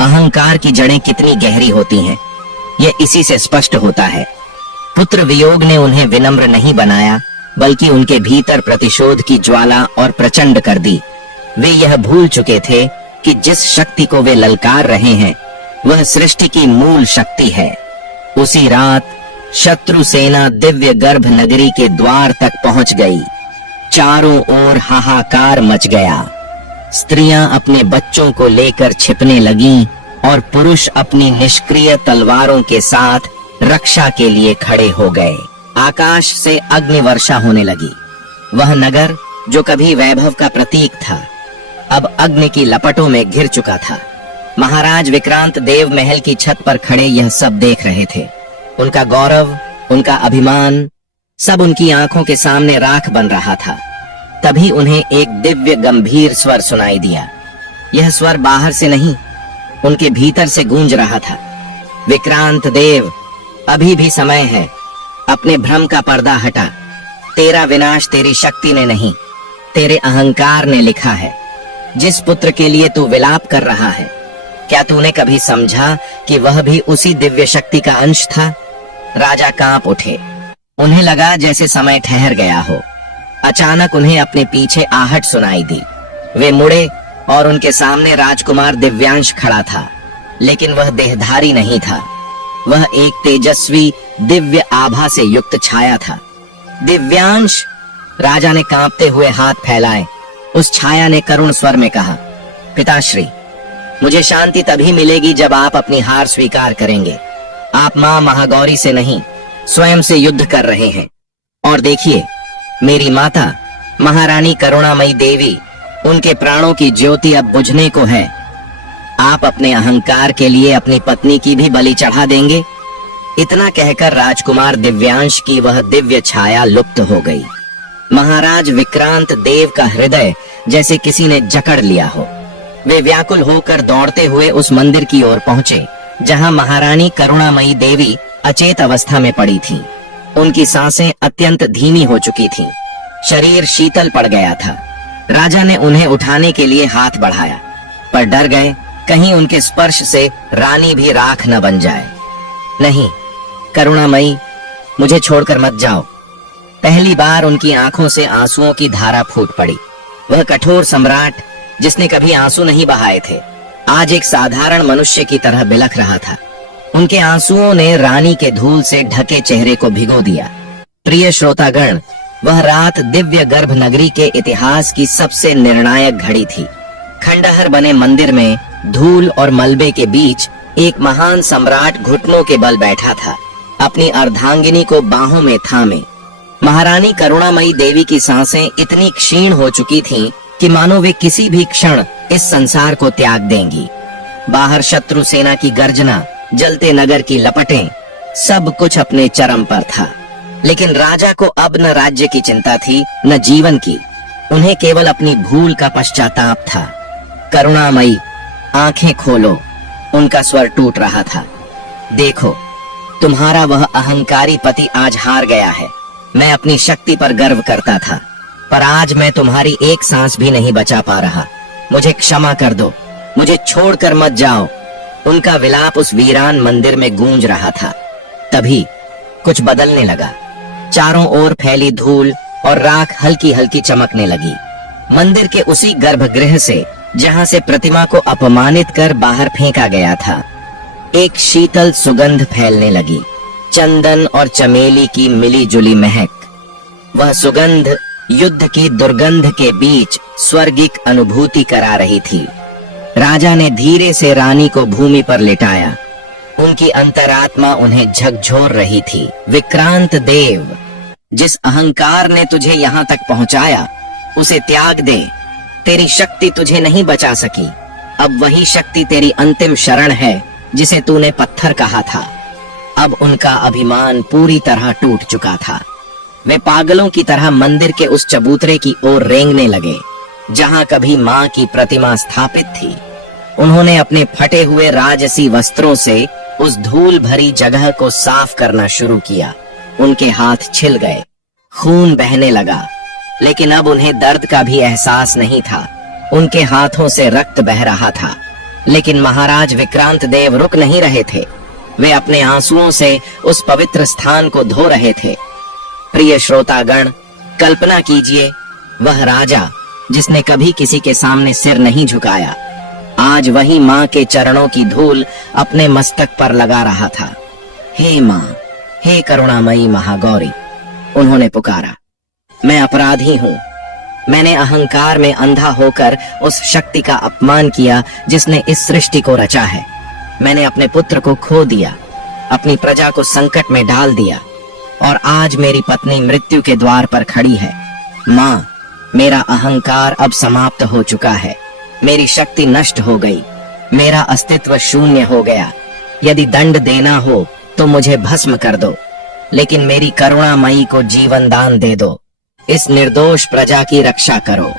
अहंकार की जड़ें कितनी गहरी होती हैं, यह इसी से स्पष्ट होता है। पुत्र वियोग ने उन्हें विनम्र नहीं बनाया, बल्कि उनके भीतर प्रतिशोध की ज्वाला और प्रचंड कर दी। वे यह भूल चुके थे कि जिस शक्ति को वे ललकार रहे हैं वह सृष्टि की मूल शक्ति है। उसी रात शत्रु सेना दिव्य गर्भ नगरी के द्वार तक पहुंच गई। चारों ओर हाहाकार मच गया। स्त्रियां अपने बच्चों को लेकर छिपने लगीं और पुरुष अपनी निष्क्रिय तलवारों के साथ रक्षा के लिए खड़े हो गए। आकाश से अग्नि वर्षा होने लगी। वह नगर जो कभी वैभव का प्रतीक था, अब अग्नि की लपटों में घिर चुका था। महाराज विक्रांत देव महल की छत पर खड़े यह सब देख रहे थे। उनका गौरव, उनका अभिमान, सब उनकी आंखों के सामने राख बन रहा था। तभी उन्हें एक दिव्य गंभीर स्वर सुनाई दिया। यह स्वर बाहर से नहीं, उनके भीतर से गूंज रहा था। विक्रांत देव, अभी भी समय है। अपने भ्रम का पर्दा हटा। तेरा विनाश तेरी शक्ति ने नहीं, तेरे अहंकार ने लिखा है। जिस पुत्र के लिए तू विलाप कर रहा है, क्या तूने कभी समझा कि वह भी उसी दिव्य शक्ति का अंश था? राजा कांप उठे। उन्हें लगा जैसे समय ठहर गया हो। अचानक उन्हें अपने पीछे आहट सुनाई दी। वे मुड़े और उनके सामने राजकुमार दिव्यांश खड़ा था, लेकिन वह देहधारी नहीं था। वह एक तेजस्वी दिव्य आभा से युक्त छाया था। दिव्यांश! राजा ने कांपते हुए हाथ फैलाए। उस छाया ने करुण स्वर में कहा, पिताश्री, मुझे शांति तभी मिलेगी जब आप अपनी हार स्वीकार करेंगे। आप मां महागौरी से नहीं, स्वयं से युद्ध कर रहे हैं। और देखिए, मेरी माता महारानी करुणामयी देवी, उनके प्राणों की ज्योति अब बुझने को है। आप अपने अहंकार के लिए अपनी पत्नी की भी बलि चढ़ा देंगे? इतना कहकर राजकुमार दिव्यांश की वह दिव्य छाया लुप्त हो गई। महाराज विक्रांत देव का हृदय जैसे किसी ने जकड़ लिया हो। वे व्याकुल होकर दौड़ते हुए उस मंदिर की ओर पहुंचे जहां महारानी करुणामयी देवी अचेत अवस्था में पड़ी थी। उनकी सांसें अत्यंत धीमी हो चुकी थीं। शरीर शीतल पड़ गया था। राजा ने उन्हें उठाने के लिए हाथ बढ़ाया, पर डर गए कहीं उनके स्पर्श से रानी भी राख न बन जाए। नहीं करुणामयी, मुझे छोड़कर मत जाओ। पहली बार उनकी आंखों से आंसुओं की धारा फूट पड़ी। वह कठोर सम्राट जिसने कभी आंसू नहीं बहाए थे, आज एक साधारण मनुष्य की तरह बिलख रहा था। उनके आंसुओं ने रानी के धूल से ढके चेहरे को भिगो दिया। प्रिय श्रोतागण, वह रात दिव्य गर्भ नगरी के इतिहास की सबसे निर्णायक घड़ी थी। खंडहर बने मंदिर में धूल और मलबे के बीच एक महान सम्राट घुटनों के बल बैठा था, अपनी अर्धांगिनी को बाहों में थामे। महारानी करुणामयी देवी की सांसें इतनी क्षीण हो चुकी थीं कि मानो वे किसी भी क्षण इस संसार को त्याग देंगी। बाहर शत्रु सेना की गर्जना, जलते नगर की लपटें, सब कुछ अपने चरम पर था। लेकिन राजा को अब न राज्य की चिंता थी न जीवन की। उन्हें केवल अपनी भूल का पश्चाताप था। करुणामयी, आंखें खोलो। उनका स्वर टूट रहा था। देखो, तुम्हारा वह अहंकारी पति आज हार गया है। मैं अपनी शक्ति पर गर्व करता था, पर आज मैं तुम्हारी एक सांस भी नहीं बचा पा रहा। मुझे क्षमा कर दो, मुझे छोड़कर मत जाओ। उनका विलाप उस वीरान मंदिर में गूंज रहा था। तभी कुछ बदलने लगा। चारों ओर फैली धूल और राख हल्की हल्की चमकने लगी। मंदिर के उसी गर्भगृह से जहां से प्रतिमा को अपमानित कर बाहर फेंका गया था, एक शीतल सुगंध फैलने लगी। चंदन और चमेली की मिली जुली महक। वह सुगंध युद्ध की दुर्गंध के बीच स्वर्गिक अनुभूति करा रही थी। राजा ने धीरे से रानी को भूमि पर लिटाया। उनकी अंतरात्मा उन्हें झकझोर रही थी। विक्रांत देव, जिस अहंकार ने तुझे यहाँ तक पहुंचाया, उसे त्याग दे। तेरी शक्ति तुझे नहीं बचा सकी। अब वही शक्ति तेरी अंतिम शरण है जिसे तूने पत्थर कहा था। अब उनका अभिमान पूरी तरह टूट चुका था। वे पागलों की तरह मंदिर के उस चबूतरे की ओर रेंगने लगे जहां कभी मां की प्रतिमा स्थापित थी। उन्होंने अपने फटे हुए राजसी वस्त्रों से उस धूल भरी जगह को साफ करना शुरू किया। उनके हाथ छिल गए, खून बहने लगा, लेकिन अब उन्हें दर्द का भी एहसास नहीं था। उनके हाथों से रक्त बह रहा था, लेकिन महाराज विक्रांत देव रुक नहीं रहे थे। वे अपने आंसुओं से उस पवित्र स्थान को धो रहे थे। प्रिय श्रोतागण, कल्पना कीजिए, वह राजा जिसने कभी किसी के सामने सिर नहीं झुकाया, आज वही मां के चरणों की धूल अपने मस्तक पर लगा रहा था। हे मां, हे करुणामयी महागौरी, उन्होंने पुकारा। मैं अपराधी हूं। मैंने अहंकार में अंधा होकर उस शक्ति का अपमान किया जिसने इस सृष्टि को रचा है। मैंने अपने पुत्र को खो दिया, अपनी प्रजा को संकट में डाल दिया, और आज मेरी पत्नी मृत्यु के द्वार पर खड़ी है। मां, मेरा अहंकार अब समाप्त हो चुका है। मेरी शक्ति नष्ट हो गई। मेरा अस्तित्व शून्य हो गया। यदि दंड देना हो तो मुझे भस्म कर दो, लेकिन मेरी करुणामयी को जीवन दान दे दो। इस निर्दोष प्रजा की रक्षा करो।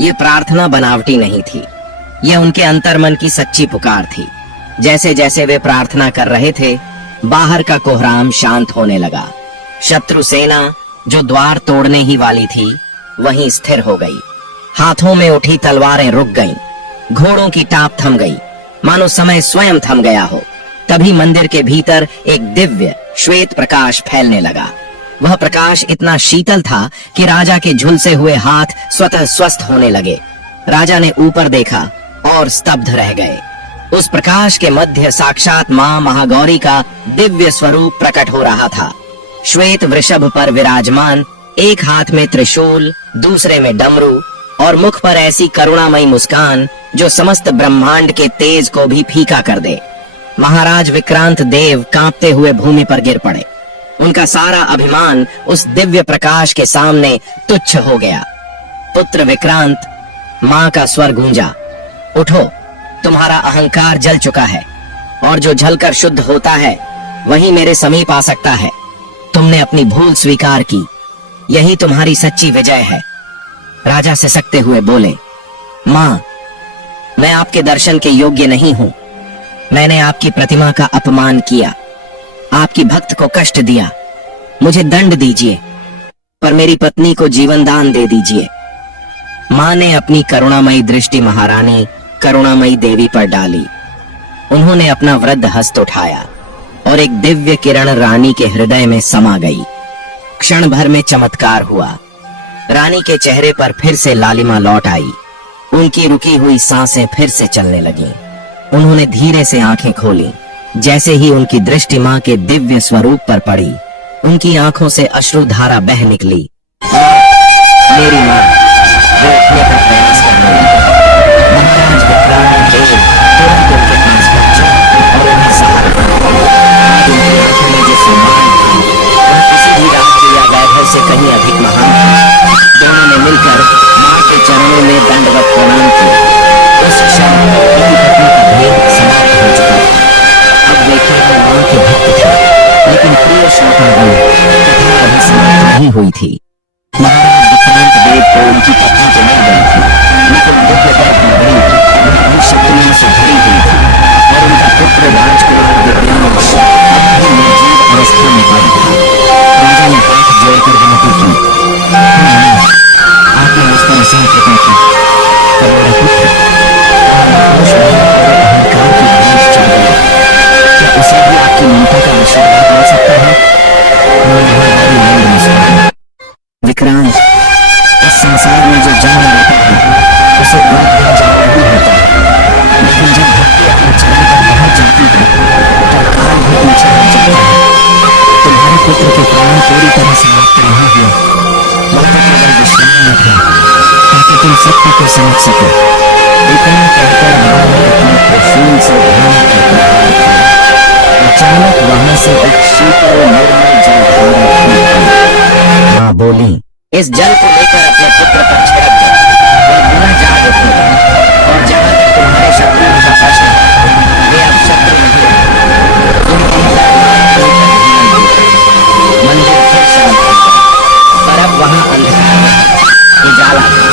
ये प्रार्थना बनावटी नहीं थी, यह उनके अंतर्मन की सच्ची पुकार थी। जैसे जैसे वे प्रार्थना कर रहे थे, बाहर का कोहराम शांत होने लगा। शत्रु सेना जो द्वार तोड़ने ही वाली थी, वहीं स्थिर हो गई। हाथों में उठी तलवारें रुक गईं, घोड़ों की टाप थम गई, मानो समय स्वयं थम गया हो। तभी मंदिर के भीतर एक दिव्य श्वेत प्रकाश फैलने लगा। वह प्रकाश इतना शीतल था कि राजा के झुलसे हुए हाथ स्वतः स्वस्थ होने लगे। राजा ने ऊपर देखा और स्तब्ध रह गए। उस प्रकाश के मध्य साक्षात मां महागौरी का दिव्य स्वरूप प्रकट हो रहा था। श्वेत वृषभ पर विराजमान, एक हाथ में त्रिशूल, दूसरे में डमरू, और मुख पर ऐसी करुणामयी मुस्कान जो समस्त ब्रह्मांड के तेज को भी फीका कर दे। महाराज विक्रांत देव कांपते हुए भूमि पर गिर पड़े। उनका सारा अभिमान उस दिव्य प्रकाश के सामने तुच्छ हो गया। पुत्र विक्रांत, मां का स्वर गूंजा, उठो, तुम्हारा अहंकार जल चुका है, और जो जलकर शुद्ध होता है वही मेरे समीप आ सकता है। तुमने अपनी भूल स्वीकार की, यही तुम्हारी सच्ची विजय है। राजा सिसकते हुए बोले, मां, मैं आपके दर्शन के योग्य नहीं हूं। मैंने आपकी प्रतिमा का अपमान किया, आपकी भक्त को कष्ट दिया। मुझे दंड दीजिए, पर मेरी पत्नी को जीवन दान दे दीजिए। मां ने अपनी करुणामयी दृष्टि महारानी करुणामयी देवी पर डाली। उन्होंने अपना वृद्ध हस्त उठाया और एक दिव्य किरण रानी के हृदय में समा गई। क्षण भर में चमत्कार हुआ। रानी के चेहरे पर फिर से लालिमा लौट आई। उनकी रुकी हुई सांसें फिर से चलने लगीं। उन्होंने धीरे से आंखें खोली। जैसे ही उनकी दृष्टि मां के दिव्य स्वरूप पर पड़ी, उनकी आंखों से अश्रुधारा बह निकली। मेरी मां, वो उठने का प्रयास करने लगी। महाराज विक्रांत देव तुरंत उनके पास पहुंचे और उन्हें सहारा दिया। आज उनकी आंखों में जो सम्मान था, वह किसी भी राज्य या वैभव से कहीं अधिक महान था। दोनों ने मिलकर मां के चरणों में दंडवत प्रणाम किया। उस क्षण पति पत्नी का भेद समाप्त हो चुका था। अब वे केवल मां के भक्त थे। लेकिन प्रिय श्रोतागण, कथा अभी समाप्त नहीं हुई थी। महाराज विक्रांत देव को उनकी पत्नी तो मिल गई थी, लेकिन दिव्य गर्भ नगरी अपनी शक्तियों से भरी हुई थी और उनका पुत्र राजकुमार दिव्यांश अब भी निर्जीव अवस्था में पड़ा था। राजा ने हाथ जोड़कर विनती की, आपने मुझ पर असीम कृपा की, पर मेरा पुत्र अहंकार की भीड़ चढ़ गया। क्या उसे भी आपकी ममता का आशीर्वाद मिल सकता है? महारानी नंद मुस्कुराई। विक्रांत, इस संसार में जो जन्म लेता है उसे एक दिन जाना ही होता है, लेकिन जब भक्ति अपने चरण पर पहुंच जाती है तो काल भी पीछे हट जाता है। तुम्हारे पुत्र के प्राण पूरी तरह समाप्त नहीं हुए, बल्कि केवल विश्राम में थे ताकि तुम सत्य को समझ सको। इतना कहकर मां ने अपने त्रिशूल से ध्यान कर प्रहार किया। अचानक वहां से एक शीतल निर्मल जलधारा फूटी। मां बोली, इस जल को लेकर अपने पुत्र पर छिड़क दो और पुनः जाग उठेगा। और जहां तक तुम्हारे शत्रुओं का प्रश्न है, वे अब शत्रु नहीं है। तुम उनका मंदिर फिर शांत हो गया, पर अब वहां अंधकार नहीं, उजाला था।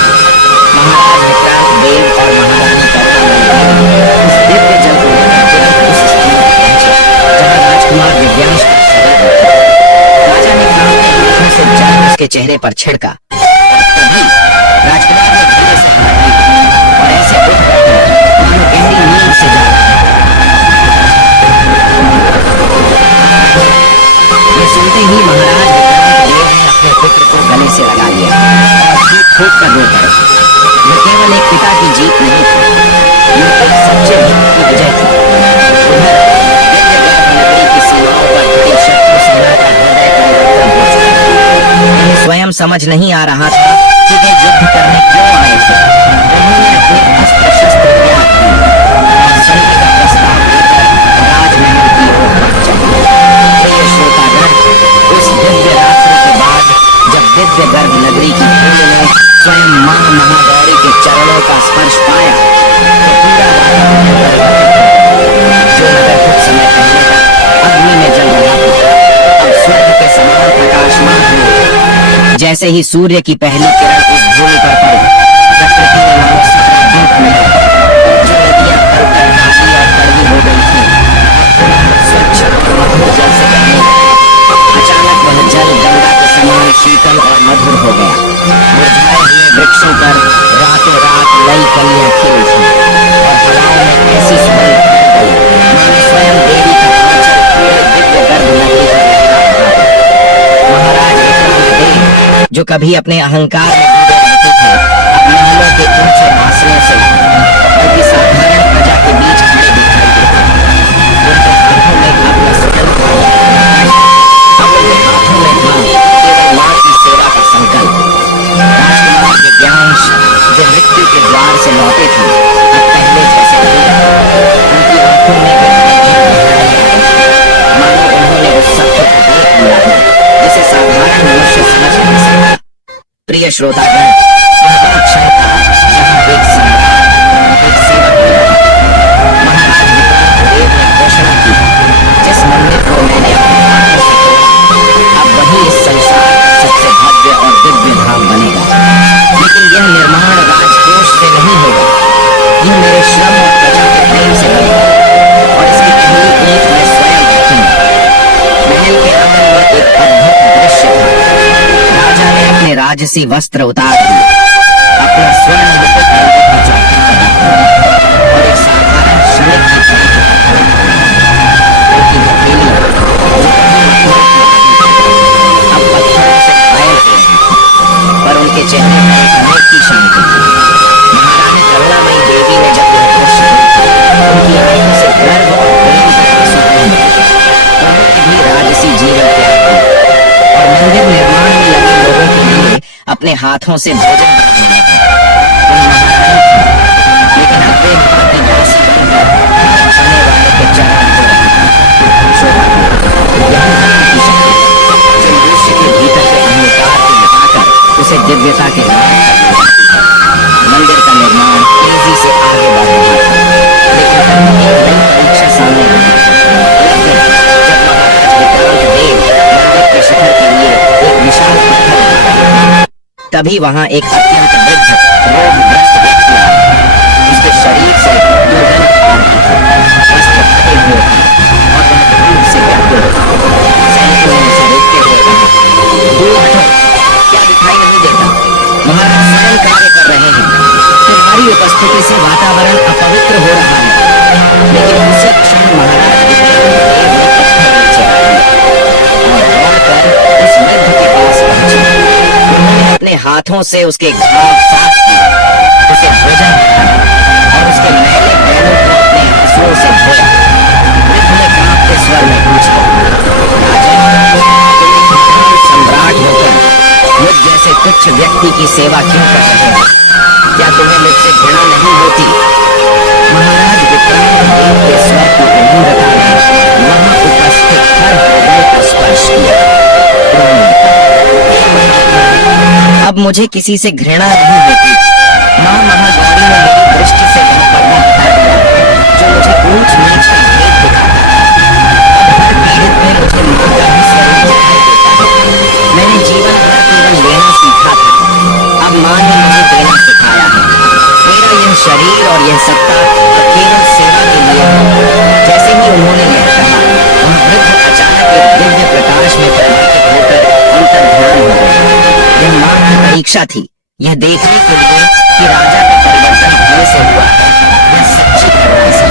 महाराज विक्रांत देव और महारानी करुणामयी देवी उस दिव्य जल को लेकर तुरंत उस स्थान पर पहुंचे जहां राजकुमार दिव्यांश का शरीर था। राजा ने कांपते हाथों से जल उसके चेहरे पर छिड़का। तभी राजकुमार ने धीरे से हाथ ली और ऐसे उठ बैठे मानो गहरी नींद से जागा। ये सुनते ही महाराज विक्रांत देव ने अपने पुत्र को गले से लगा लिया और फूट फूट कर रो पड़े। ये केवल एक पिता की जीत नहीं थी, ये एक सच्चे भक्त की विजय थी। उधर दिव्य गर्भ नगरी की सीमाओं पर खड़ी शत्रु सेना का हृदय परिवर्तन हो चुका था। उन्हें स्वयं समझ नहीं आ रहा था कि वे युद्ध करने क्यों आए थे। उन्होंने अपने अस्त्र शस्त्र त्याग किए और सैन्य का प्रस्ताव लेकर राजमहल की ओर बढ़ चले। प्रिय श्रोतागण, उस दिव्य रात्रि के बाद जब दिव्य गर्भ नगरी की भूमि ने स्वयं मां महागौरी के चरणों का स्पर्श पाया तो पूरा वातावरण परिवर्तित हो। जो नगर कुछ समय पहले तक अग्नि में जल रहा था, अब स्वर्ग के समान प्रकाशमान हो गया। जैसे ही सूर्य की पहली किरण उस भूमि पर पड़ी, प्रकृति ने मानो सारा रूप मिला। जो नदियां भरकर काली और कड़वी हो गई थी, स्वच्छ और मधुर जल से बहने लगी। अचानक वह जल गंगा के समान शीतल और मधुर हो गया। मुरझाए हुए वृक्षों पर रातों रात नई कलियां खिल उठी और हवाओं में ऐसी सुगंध फैल गई मानो स्वयं देवी का आंचल पूरे दिव्य गर्भ नगरी पर लहरा रहा है। महाराज विक्रांत देव, जो कभी अपने अहंकार में डूबे रहते थे, अब महलों के ऊंचे आसनों से बल्कि साधारण प्रजा के बीच खड़े दिखाई देते हैं। उनके हाथों में अब न स्वयं था, अब उनके हाथों में था केवल मां की सेवा का संकल्प। राजकुमार दिव्यांश, जो मृत्यु के द्वार से लौटे थे, अब पहले जैसे नहीं रहे। उनकी आंखों में मानो उन्होंने उस सत्य को देख लिया है जिसे साधारण मनुष्य समझ नहीं सकता। प्रिय श्रोतागण, यह वो क्षण था जहाँ एक सम्राट, एक सेवक बना। महाराज विक्रांत देव ने घोषणा की, जिस मंदिर को मैंने अपने हाथों से तोड़ा, अब वही इस संसार का सबसे भव्य और दिव्य धाम बनेगा। लेकिन यह निर्माण राजकोष से नहीं होगा, यह मेरे श्रम और प्रजा के प्रेम से बनेगा और इसकी पहली ईंट मैं स्वयं रखूंगा। महल के आंगन में एक अद्भुत दृश्य था। राजा ने अपने राजसी वस्त्र उतार दिए, अपना स्वर्ण मुकुट कंधे पर चढ़ा, हाथों से भोजन बनाने लगे। वह महारानी थी, लेकिन अब वे मां की दासी बनकर आने वाले के चरण धो रही। शोभा यही भक्ति की शक्ति है, जो मनुष्य के भीतर के अहंकार को मिटाकर उसे दिव्यता के मार्ग पर ले जाती है। मंदिर का निर्माण तेजी से आगे बढ़ रहा था, लेकिन तभी एक नई परीक्षा सामने आई। एक दिन जब महाराज विक्रांत देव मंदिर के शिखर के लिए एक विशाल पत्थर उठा रहे थे, तभी वहां एक अत्यंत वृद्ध रोगग्रस्त व्यक्ति आया। उसके शरीर से दुर्गंध आ रही थी, वस्त्र फटे हुए थे और वह भूख से व्याकुल था। सैनिकों ने उसे रोकते हुए कहा, दूर हटो, क्या दिखाई नहीं देता? महाराज स्वयं कार्य कर रहे हैं, तुम्हारी उपस्थिति से वातावरण अपवित्र हो रहा है। लेकिन उसी क्षण महाराज विक्रांत देव ने पत्थर नीचे रख दिया और दौड़कर उस वृद्ध के पास पहुंचे। उन्होंने अपने हाथों से उसके घाव साफ किए, उसे भोजन कराया और उसके मैले बैलों को अपने आंसुओं से धोया। वृद्ध ने कांपते स्वर में पूछा, राजन, तुम एक महान सम्राट होकर मुझ जैसे तुच्छ व्यक्ति की सेवा क्यों कर रहे हो? क्या तुम्हें मुझसे घृणा नहीं होती? महाराज विक्रांत देव के स्वर की गंभीरता ने वहां उपस्थित हर हृदय को स्पर्श किया। अब मुझे किसी से घृणा नहीं होती। मां महागौरी ने मेरी दृष्टि से वह पर्दा हटा दिया जो मुझे ऊंच नीच का भेद दिखाता है। अब हर पीड़ित में मुझे मां का ही स्वरूप दिखाई देता है। मैंने जीवन भर केवल लेना सीखा था, अब मां ने मुझे देना सिखाया है। मेरा यह शरीर और यह सत्ता केवल सेवा के लिए है। जैसे ही उन्होंने यह कहा, वह वृद्ध अचानक एक दिव्य प्रकाश में परिवर्तित होकर अंतर्ध्यान हो गए। यह मां की परीक्षा थी, यह देखने के लिए कि राजा का परिवर्तन होने से हुआ है यह सच्ची घटना से।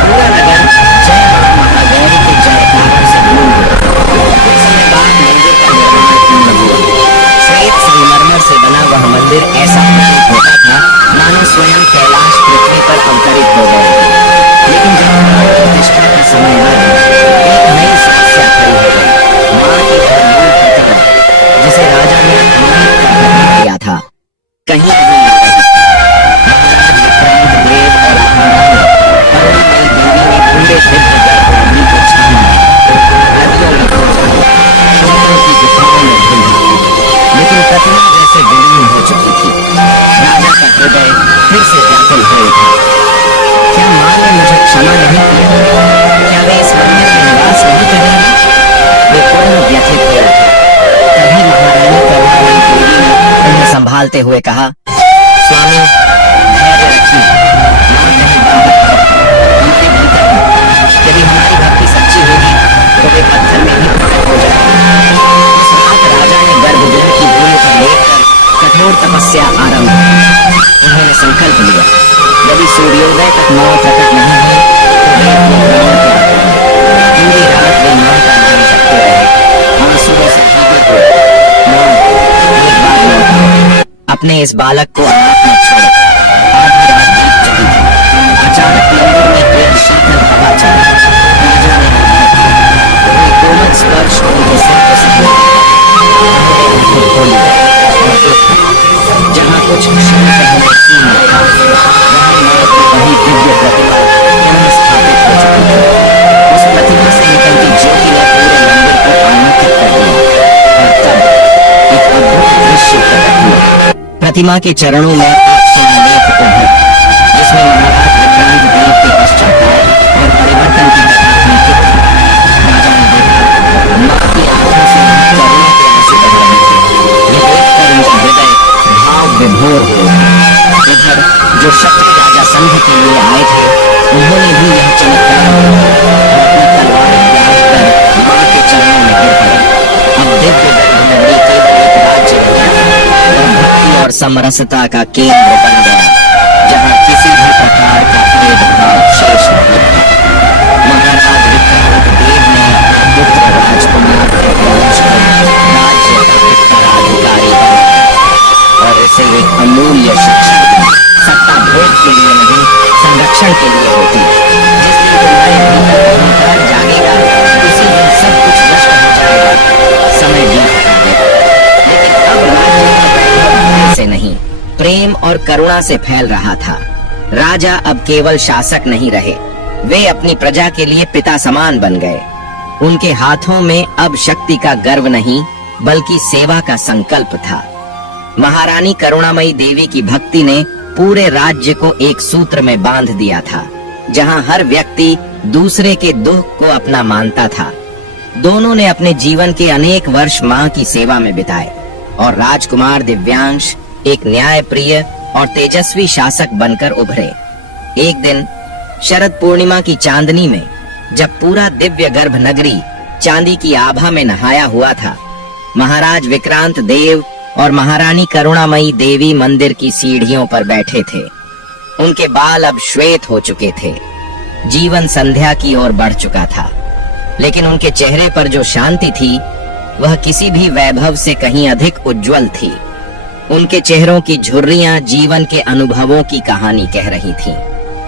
पूरा नगर जय मां महागौरी के जयकारों से गूंज उठा। कुछ समय बाद मंदिर का निर्माण पूर्ण हुआ। श्वेत संगमरमर से बना वह मंदिर ऐसा प्रतीत होता था मानो स्वयं कैलाश पृथ्वी पर अवतरित हो गया है। लेकिन जब प्राण प्रतिष्ठा का समय आया, एक नई समस्या खड़ी हो गई। मां की वह मूल प्रतिमा जिसे राजा ने अपमानित कर बना दिया था, कहीं नहीं मिल रही थी। महाराज विक्रांत देव और महारानी करुणामयी देवी ने पूरे दिव्य गर्भभूमि को छाना, नदियों में खोजा, शंकरों की गुफाओं में ढूंढा, लेकिन प्रतिमा जैसे विलीन हो चुकी थी। राजा का हृदय फिर से व्याकुल हो उठा। क्या मां ने मुझे क्षमा नहीं किया? क्या वे इस मंदिर में निवास नहीं करेंगे? वे पूर्ण व्यथित हो उठे। तभी महारानी करुणामयी देवी ने उन्हें संभालते हुए कहा, स्वामी, धैर्य रखिए, मां कहीं बाहर है, उनके भीतर है। यदि हमारी भक्ति सच्ची होगी तो वे पत्थर में ही प्रकट हो जाएंगे। इस रात राजा ने गर्भगृह की भूमि पर लेटकर कठोर तपस्या आरंभ की। उन्होंने संकल्प लिया, यदि सूर्योदय तक मां प्रकट नहीं हुई तो वे अपने प्राण त्याग देंगे। पूरी रात वे मां का नाम जपते रहे, आंसुओं से भीगे हुए। मां, एक बार लौट आओ, अपने इस बालक को अनाथ मत छोड़ो। आधी रात बीत चुकी थी। अचानक मंदिर में एक शीतल हवा चली। राजा ने देखा, कोई कोमल स्पर्श उनके सिर को सहारा। उन्होंने आंखें खोली और देखा, जहाँ कुछ क्षण पहले शून्य था, वहाँ मां की वही दिव्य प्रतिमा पुनः स्थापित हो चुकी थी। उस प्रतिमा से निकलती ज्योति ने पूरे मंदिर को आलोकित कर दिया और तब एक अद्भुत दृश्य प्रकट हुआ। प्रतिमा के चरणों में शिलालेख उभरा, जिसमें महाराज विक्रांत देव के पश्चाताप और परिवर्तन की कथा अंकित थी। राजा ने देखा, मां की आंखों से करुणा के आंसू बह रहे थे। यह देखकर उनका हृदय भाव विभोर हो उठा। इधर जो क्षत्रिय राजा संघ के लिए आए थे, उन्होंने भी यह चमत्कार देखा और अपनी तलवार त्याग कर मां के चरणों में गिर पड़े। अब दिव्य गर्भनगरी केवल एक राज्य रह गया और भक्ति और समरसता का केंद्र बन गया, जहाँ किसी भी प्रकार का भेदभाव शेष नहीं था। महाराज विक्रांत देव ने पुत्र राजकुमार को पहुंचकर राज्य का उत्तराधिकारी बनाया और इसे एक अमूल्य शिक्षा दी। सत्ता भोग के लिए नहीं, संरक्षण के लिए होती। जिस दिन तुम्हारे भीतर अहंकार जागेगा, उसी दिन सब कुछ नष्ट हो जाएगा, समय बीत जाएगा। लेकिन अब राज्य का वैभव और करुणा से फैल रहा था। राजा अब केवल शासक नहीं रहे, वे अपनी प्रजा के लिए पिता समान बन गए। उनके हाथों में अब शक्ति का गर्व नहीं बल्कि सेवा का संकल्प था। महारानी करुणामयी देवी की भक्ति ने पूरे राज्य को एक सूत्र में बांध दिया था, जहां हर व्यक्ति दूसरे के दुख को अपना मानता था। दोनों ने अपने जीवन के अनेक वर्ष मां की सेवा में बिताए और राजकुमार दिव्यांश एक न्यायप्रिय और तेजस्वी शासक बनकर उभरे। एक दिन शरद पूर्णिमा की चांदनी में जब पूरा दिव्य गर्भ नगरी चांदी की आभा में नहाया हुआ था, महाराज विक्रांत देव और महारानी करुणामयी देवी मंदिर की सीढ़ियों पर बैठे थे। उनके बाल अब श्वेत हो चुके थे, जीवन संध्या की ओर बढ़ चुका था, लेकिन उनके चेहरे पर जो शांति थी वह किसी भी वैभव से कहीं अधिक उज्जवल थी। उनके चेहरों की झुर्रियां जीवन के अनुभवों की कहानी कह रही थीं,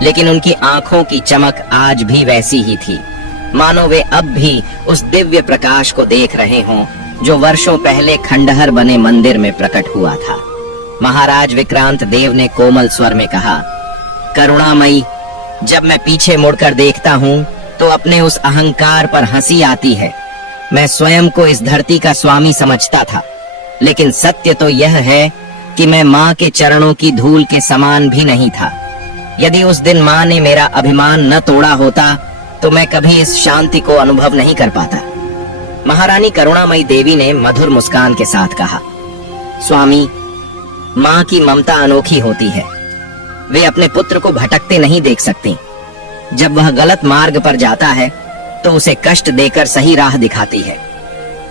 लेकिन उनकी आंखों की चमक आज भी वैसी ही थी, मानो वे अब भी उस दिव्य प्रकाश को देख रहे हों जो वर्षों पहले खंडहर बने मंदिर में प्रकट हुआ था। महाराज विक्रांत देव ने कोमल स्वर में कहा, करुणामयी, जब मैं पीछे मुड़कर देखता हूँ तो अपने उस अहंकार पर हंसी आती है। मैं स्वयं को इस धरती का स्वामी समझता था, लेकिन सत्य तो यह है कि मैं माँ के चरणों की धूल के समान भी नहीं था। यदि उस दिन माँ ने मेरा अभिमान न तोड़ा होता तो मैं कभी इस शांति को अनुभव नहीं कर पाता। महारानी करुणामयी देवी ने मधुर मुस्कान के साथ कहा, स्वामी, माँ की ममता अनोखी होती है। वे अपने पुत्र को भटकते नहीं देख सकती। जब वह गलत मार्ग पर जाता है तो उसे कष्ट देकर सही राह दिखाती है।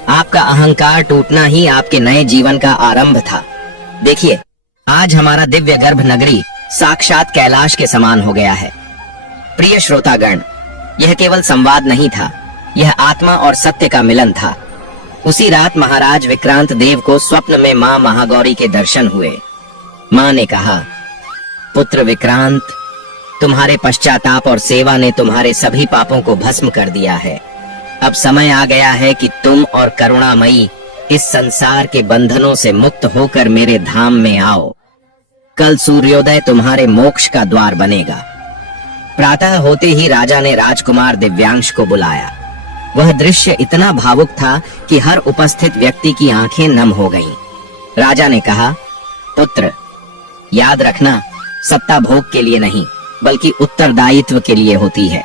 आपका अहंकार टूटना ही आपके नए जीवन का आरंभ था। देखिए, आज हमारा दिव्य गर्भ नगरी साक्षात कैलाश के समान हो गया है। प्रिय श्रोतागण, यह केवल संवाद नहीं था, यह आत्मा और सत्य का मिलन था। उसी रात महाराज विक्रांत देव को स्वप्न में मां महागौरी के दर्शन हुए। मां ने कहा, पुत्र विक्रांत, तुम्हारे पश्चाताप और सेवा ने तुम्हारे सभी पापों को भस्म कर दिया है। अब समय आ गया है कि तुम और करुणामयी इस संसार के बंधनों से मुक्त होकर मेरे धाम में आओ। कल सूर्योदय तुम्हारे मोक्ष का द्वार बनेगा। प्रातः होते ही राजा ने राजकुमार दिव्यांश को बुलाया। वह दृश्य इतना भावुक था कि हर उपस्थित व्यक्ति की आंखें नम हो गईं। राजा ने कहा, पुत्र, याद रखना, सत्ता भोग के लिए नहीं बल्कि उत्तरदायित्व के लिए होती है।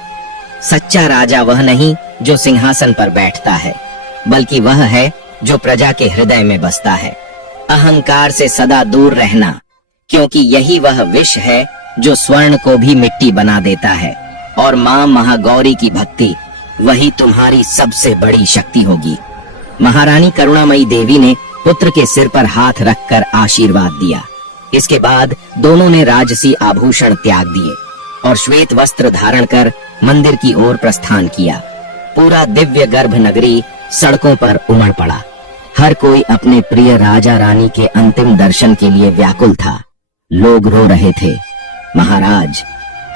सच्चा राजा वह नहीं जो सिंहासन पर बैठता है, बल्कि वह है जो प्रजा के हृदय में बसता है। अहंकार से सदा दूर रहना, क्योंकि यही वह विष है जो स्वर्ण को भी मिट्टी बना देता है। और मां महागौरी की भक्ति, वही तुम्हारी सबसे बड़ी शक्ति होगी। महारानी करुणामयी देवी ने पुत्र के सिर पर हाथ रखकर आशीर्वाद दिया। इसके बाद दोनों ने राजसी आभूषण त्याग दिए और श्वेत वस्त्र धारण कर मंदिर की ओर प्रस्थान किया। पूरा दिव्य गर्भ नगरी सड़कों पर उमड़ पड़ा। हर कोई अपने प्रिय राजा रानी के अंतिम दर्शन के लिए व्याकुल था। लोग रो रहे थे, महाराज,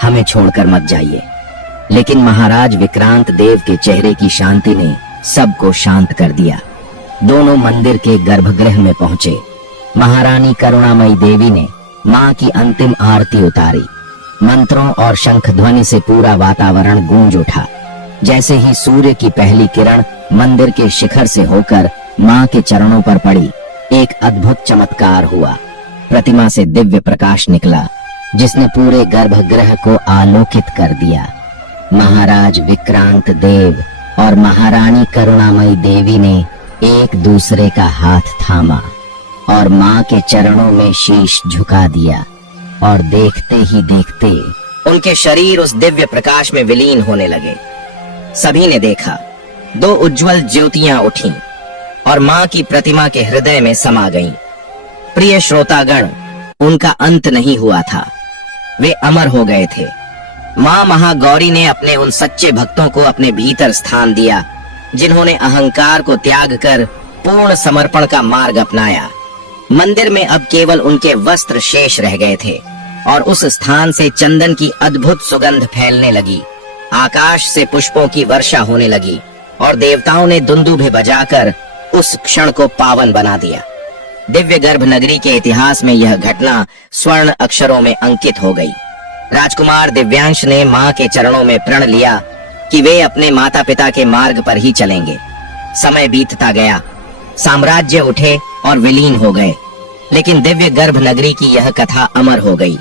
हमें छोड़कर मत जाइए। लेकिन महाराज विक्रांत देव के चेहरे की शांति ने सबको शांत कर दिया। दोनों मंदिर के गर्भगृह में पहुंचे। महारानी करुणामयी देवी ने मां की अंतिम आरती उतारी। मंत्रों और शंख ध्वनि से पूरा वातावरण गूंज उठा। जैसे ही सूर्य की पहली किरण मंदिर के शिखर से होकर मां के चरणों पर पड़ी, एक अद्भुत चमत्कार हुआ। प्रतिमा से दिव्य प्रकाश निकला, जिसने पूरे गर्भगृह को आलोकित कर दिया। महाराज विक्रांत देव और महारानी करुणामयी देवी ने एक दूसरे का हाथ थामा और मां के चरणों में शीश झुका दिया, और देखते ही देखते उनके शरीर उस दिव्य प्रकाश में विलीन होने लगे। सभी ने देखा, दो उज्जवल ज्योतियां उठीं और मां की प्रतिमा के हृदय में समा गईं। प्रिय श्रोतागण, उनका अंत नहीं हुआ था, वे अमर हो गए थे। मां महागौरी ने अपने उन सच्चे भक्तों को अपने भीतर स्थान दिया, जिन्होंने अहंकार को त्याग कर पूर्ण समर्पण का मार्ग अपनाया। मंदिर में अब केवल उनके वस्त्र शेष रह गए थे और उस स्थान से चंदन की अद्भुत सुगंध फैलने लगी। आकाश से पुष्पों की वर्षा होने लगी और देवताओं ने दुंदुभे बजाकर उस क्षण को पावन बना दिया। दिव्य गर्भ नगरी के इतिहास में यह घटना स्वर्ण अक्षरों में अंकित हो गई। राजकुमार दिव्यांश ने मां के चरणों में प्रण लिया कि वे अपने माता पिता के मार्ग पर ही चलेंगे। समय बीतता गया, साम्राज्य उठे और विलीन हो गए, लेकिन दिव्य गर्भ नगरी की यह कथा अमर हो गई।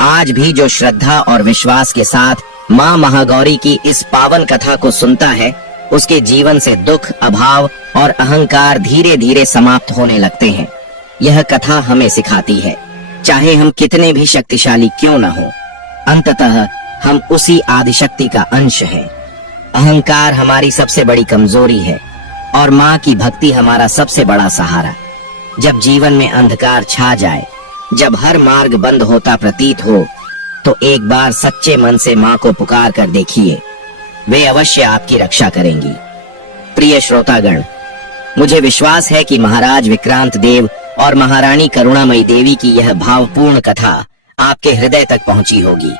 आज भी जो श्रद्धा और विश्वास के साथ मां महागौरी की इस पावन कथा को सुनता है, उसके जीवन से दुख, अभाव और अहंकार धीरे धीरे समाप्त होने लगते हैं। यह कथा हमें सिखाती है, चाहे हम कितने भी शक्तिशाली क्यों न हो, अंततः हम उसी आदिशक्ति का अंश हैं। अहंकार हमारी सबसे बड़ी कमजोरी है और माँ की भक्ति हमारा सबसे बड़ा सहारा। जब जीवन में अंधकार छा जाए, जब हर मार्ग बंद होता प्रतीत हो, तो एक बार सच्चे मन से माँ को पुकार कर देखिए, वे अवश्य आपकी रक्षा करेंगी। प्रिय श्रोतागण, मुझे विश्वास है कि महाराज विक्रांत देव और महारानी करुणामयी देवी की यह भावपूर्ण कथा आपके हृदय तक पहुंची होगी।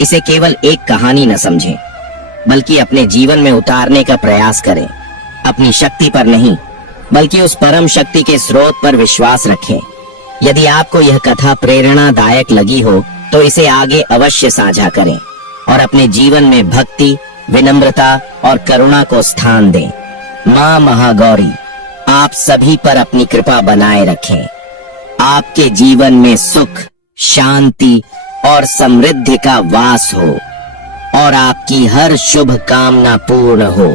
इसे केवल एक कहानी न समझें, बल्कि अपने जीवन में उतारने का प्रयास करें। अपनी शक्ति पर नहीं, बल्कि उस परम शक्ति के स्रोत पर विश्वास रखें। यदि आपको यह कथा प्रेरणादायक लगी हो, तो इसे आगे अवश्य साझा करें और अपने जीवन में भक्ति, विनम्रता और करुणा को स्थान दें। मां महागौरी आप सभी पर अपनी कृपा बनाए रखें। आपके जीवन में सुख, शांति और समृद्धि का वास हो और आपकी हर शुभ कामना पूर्ण हो।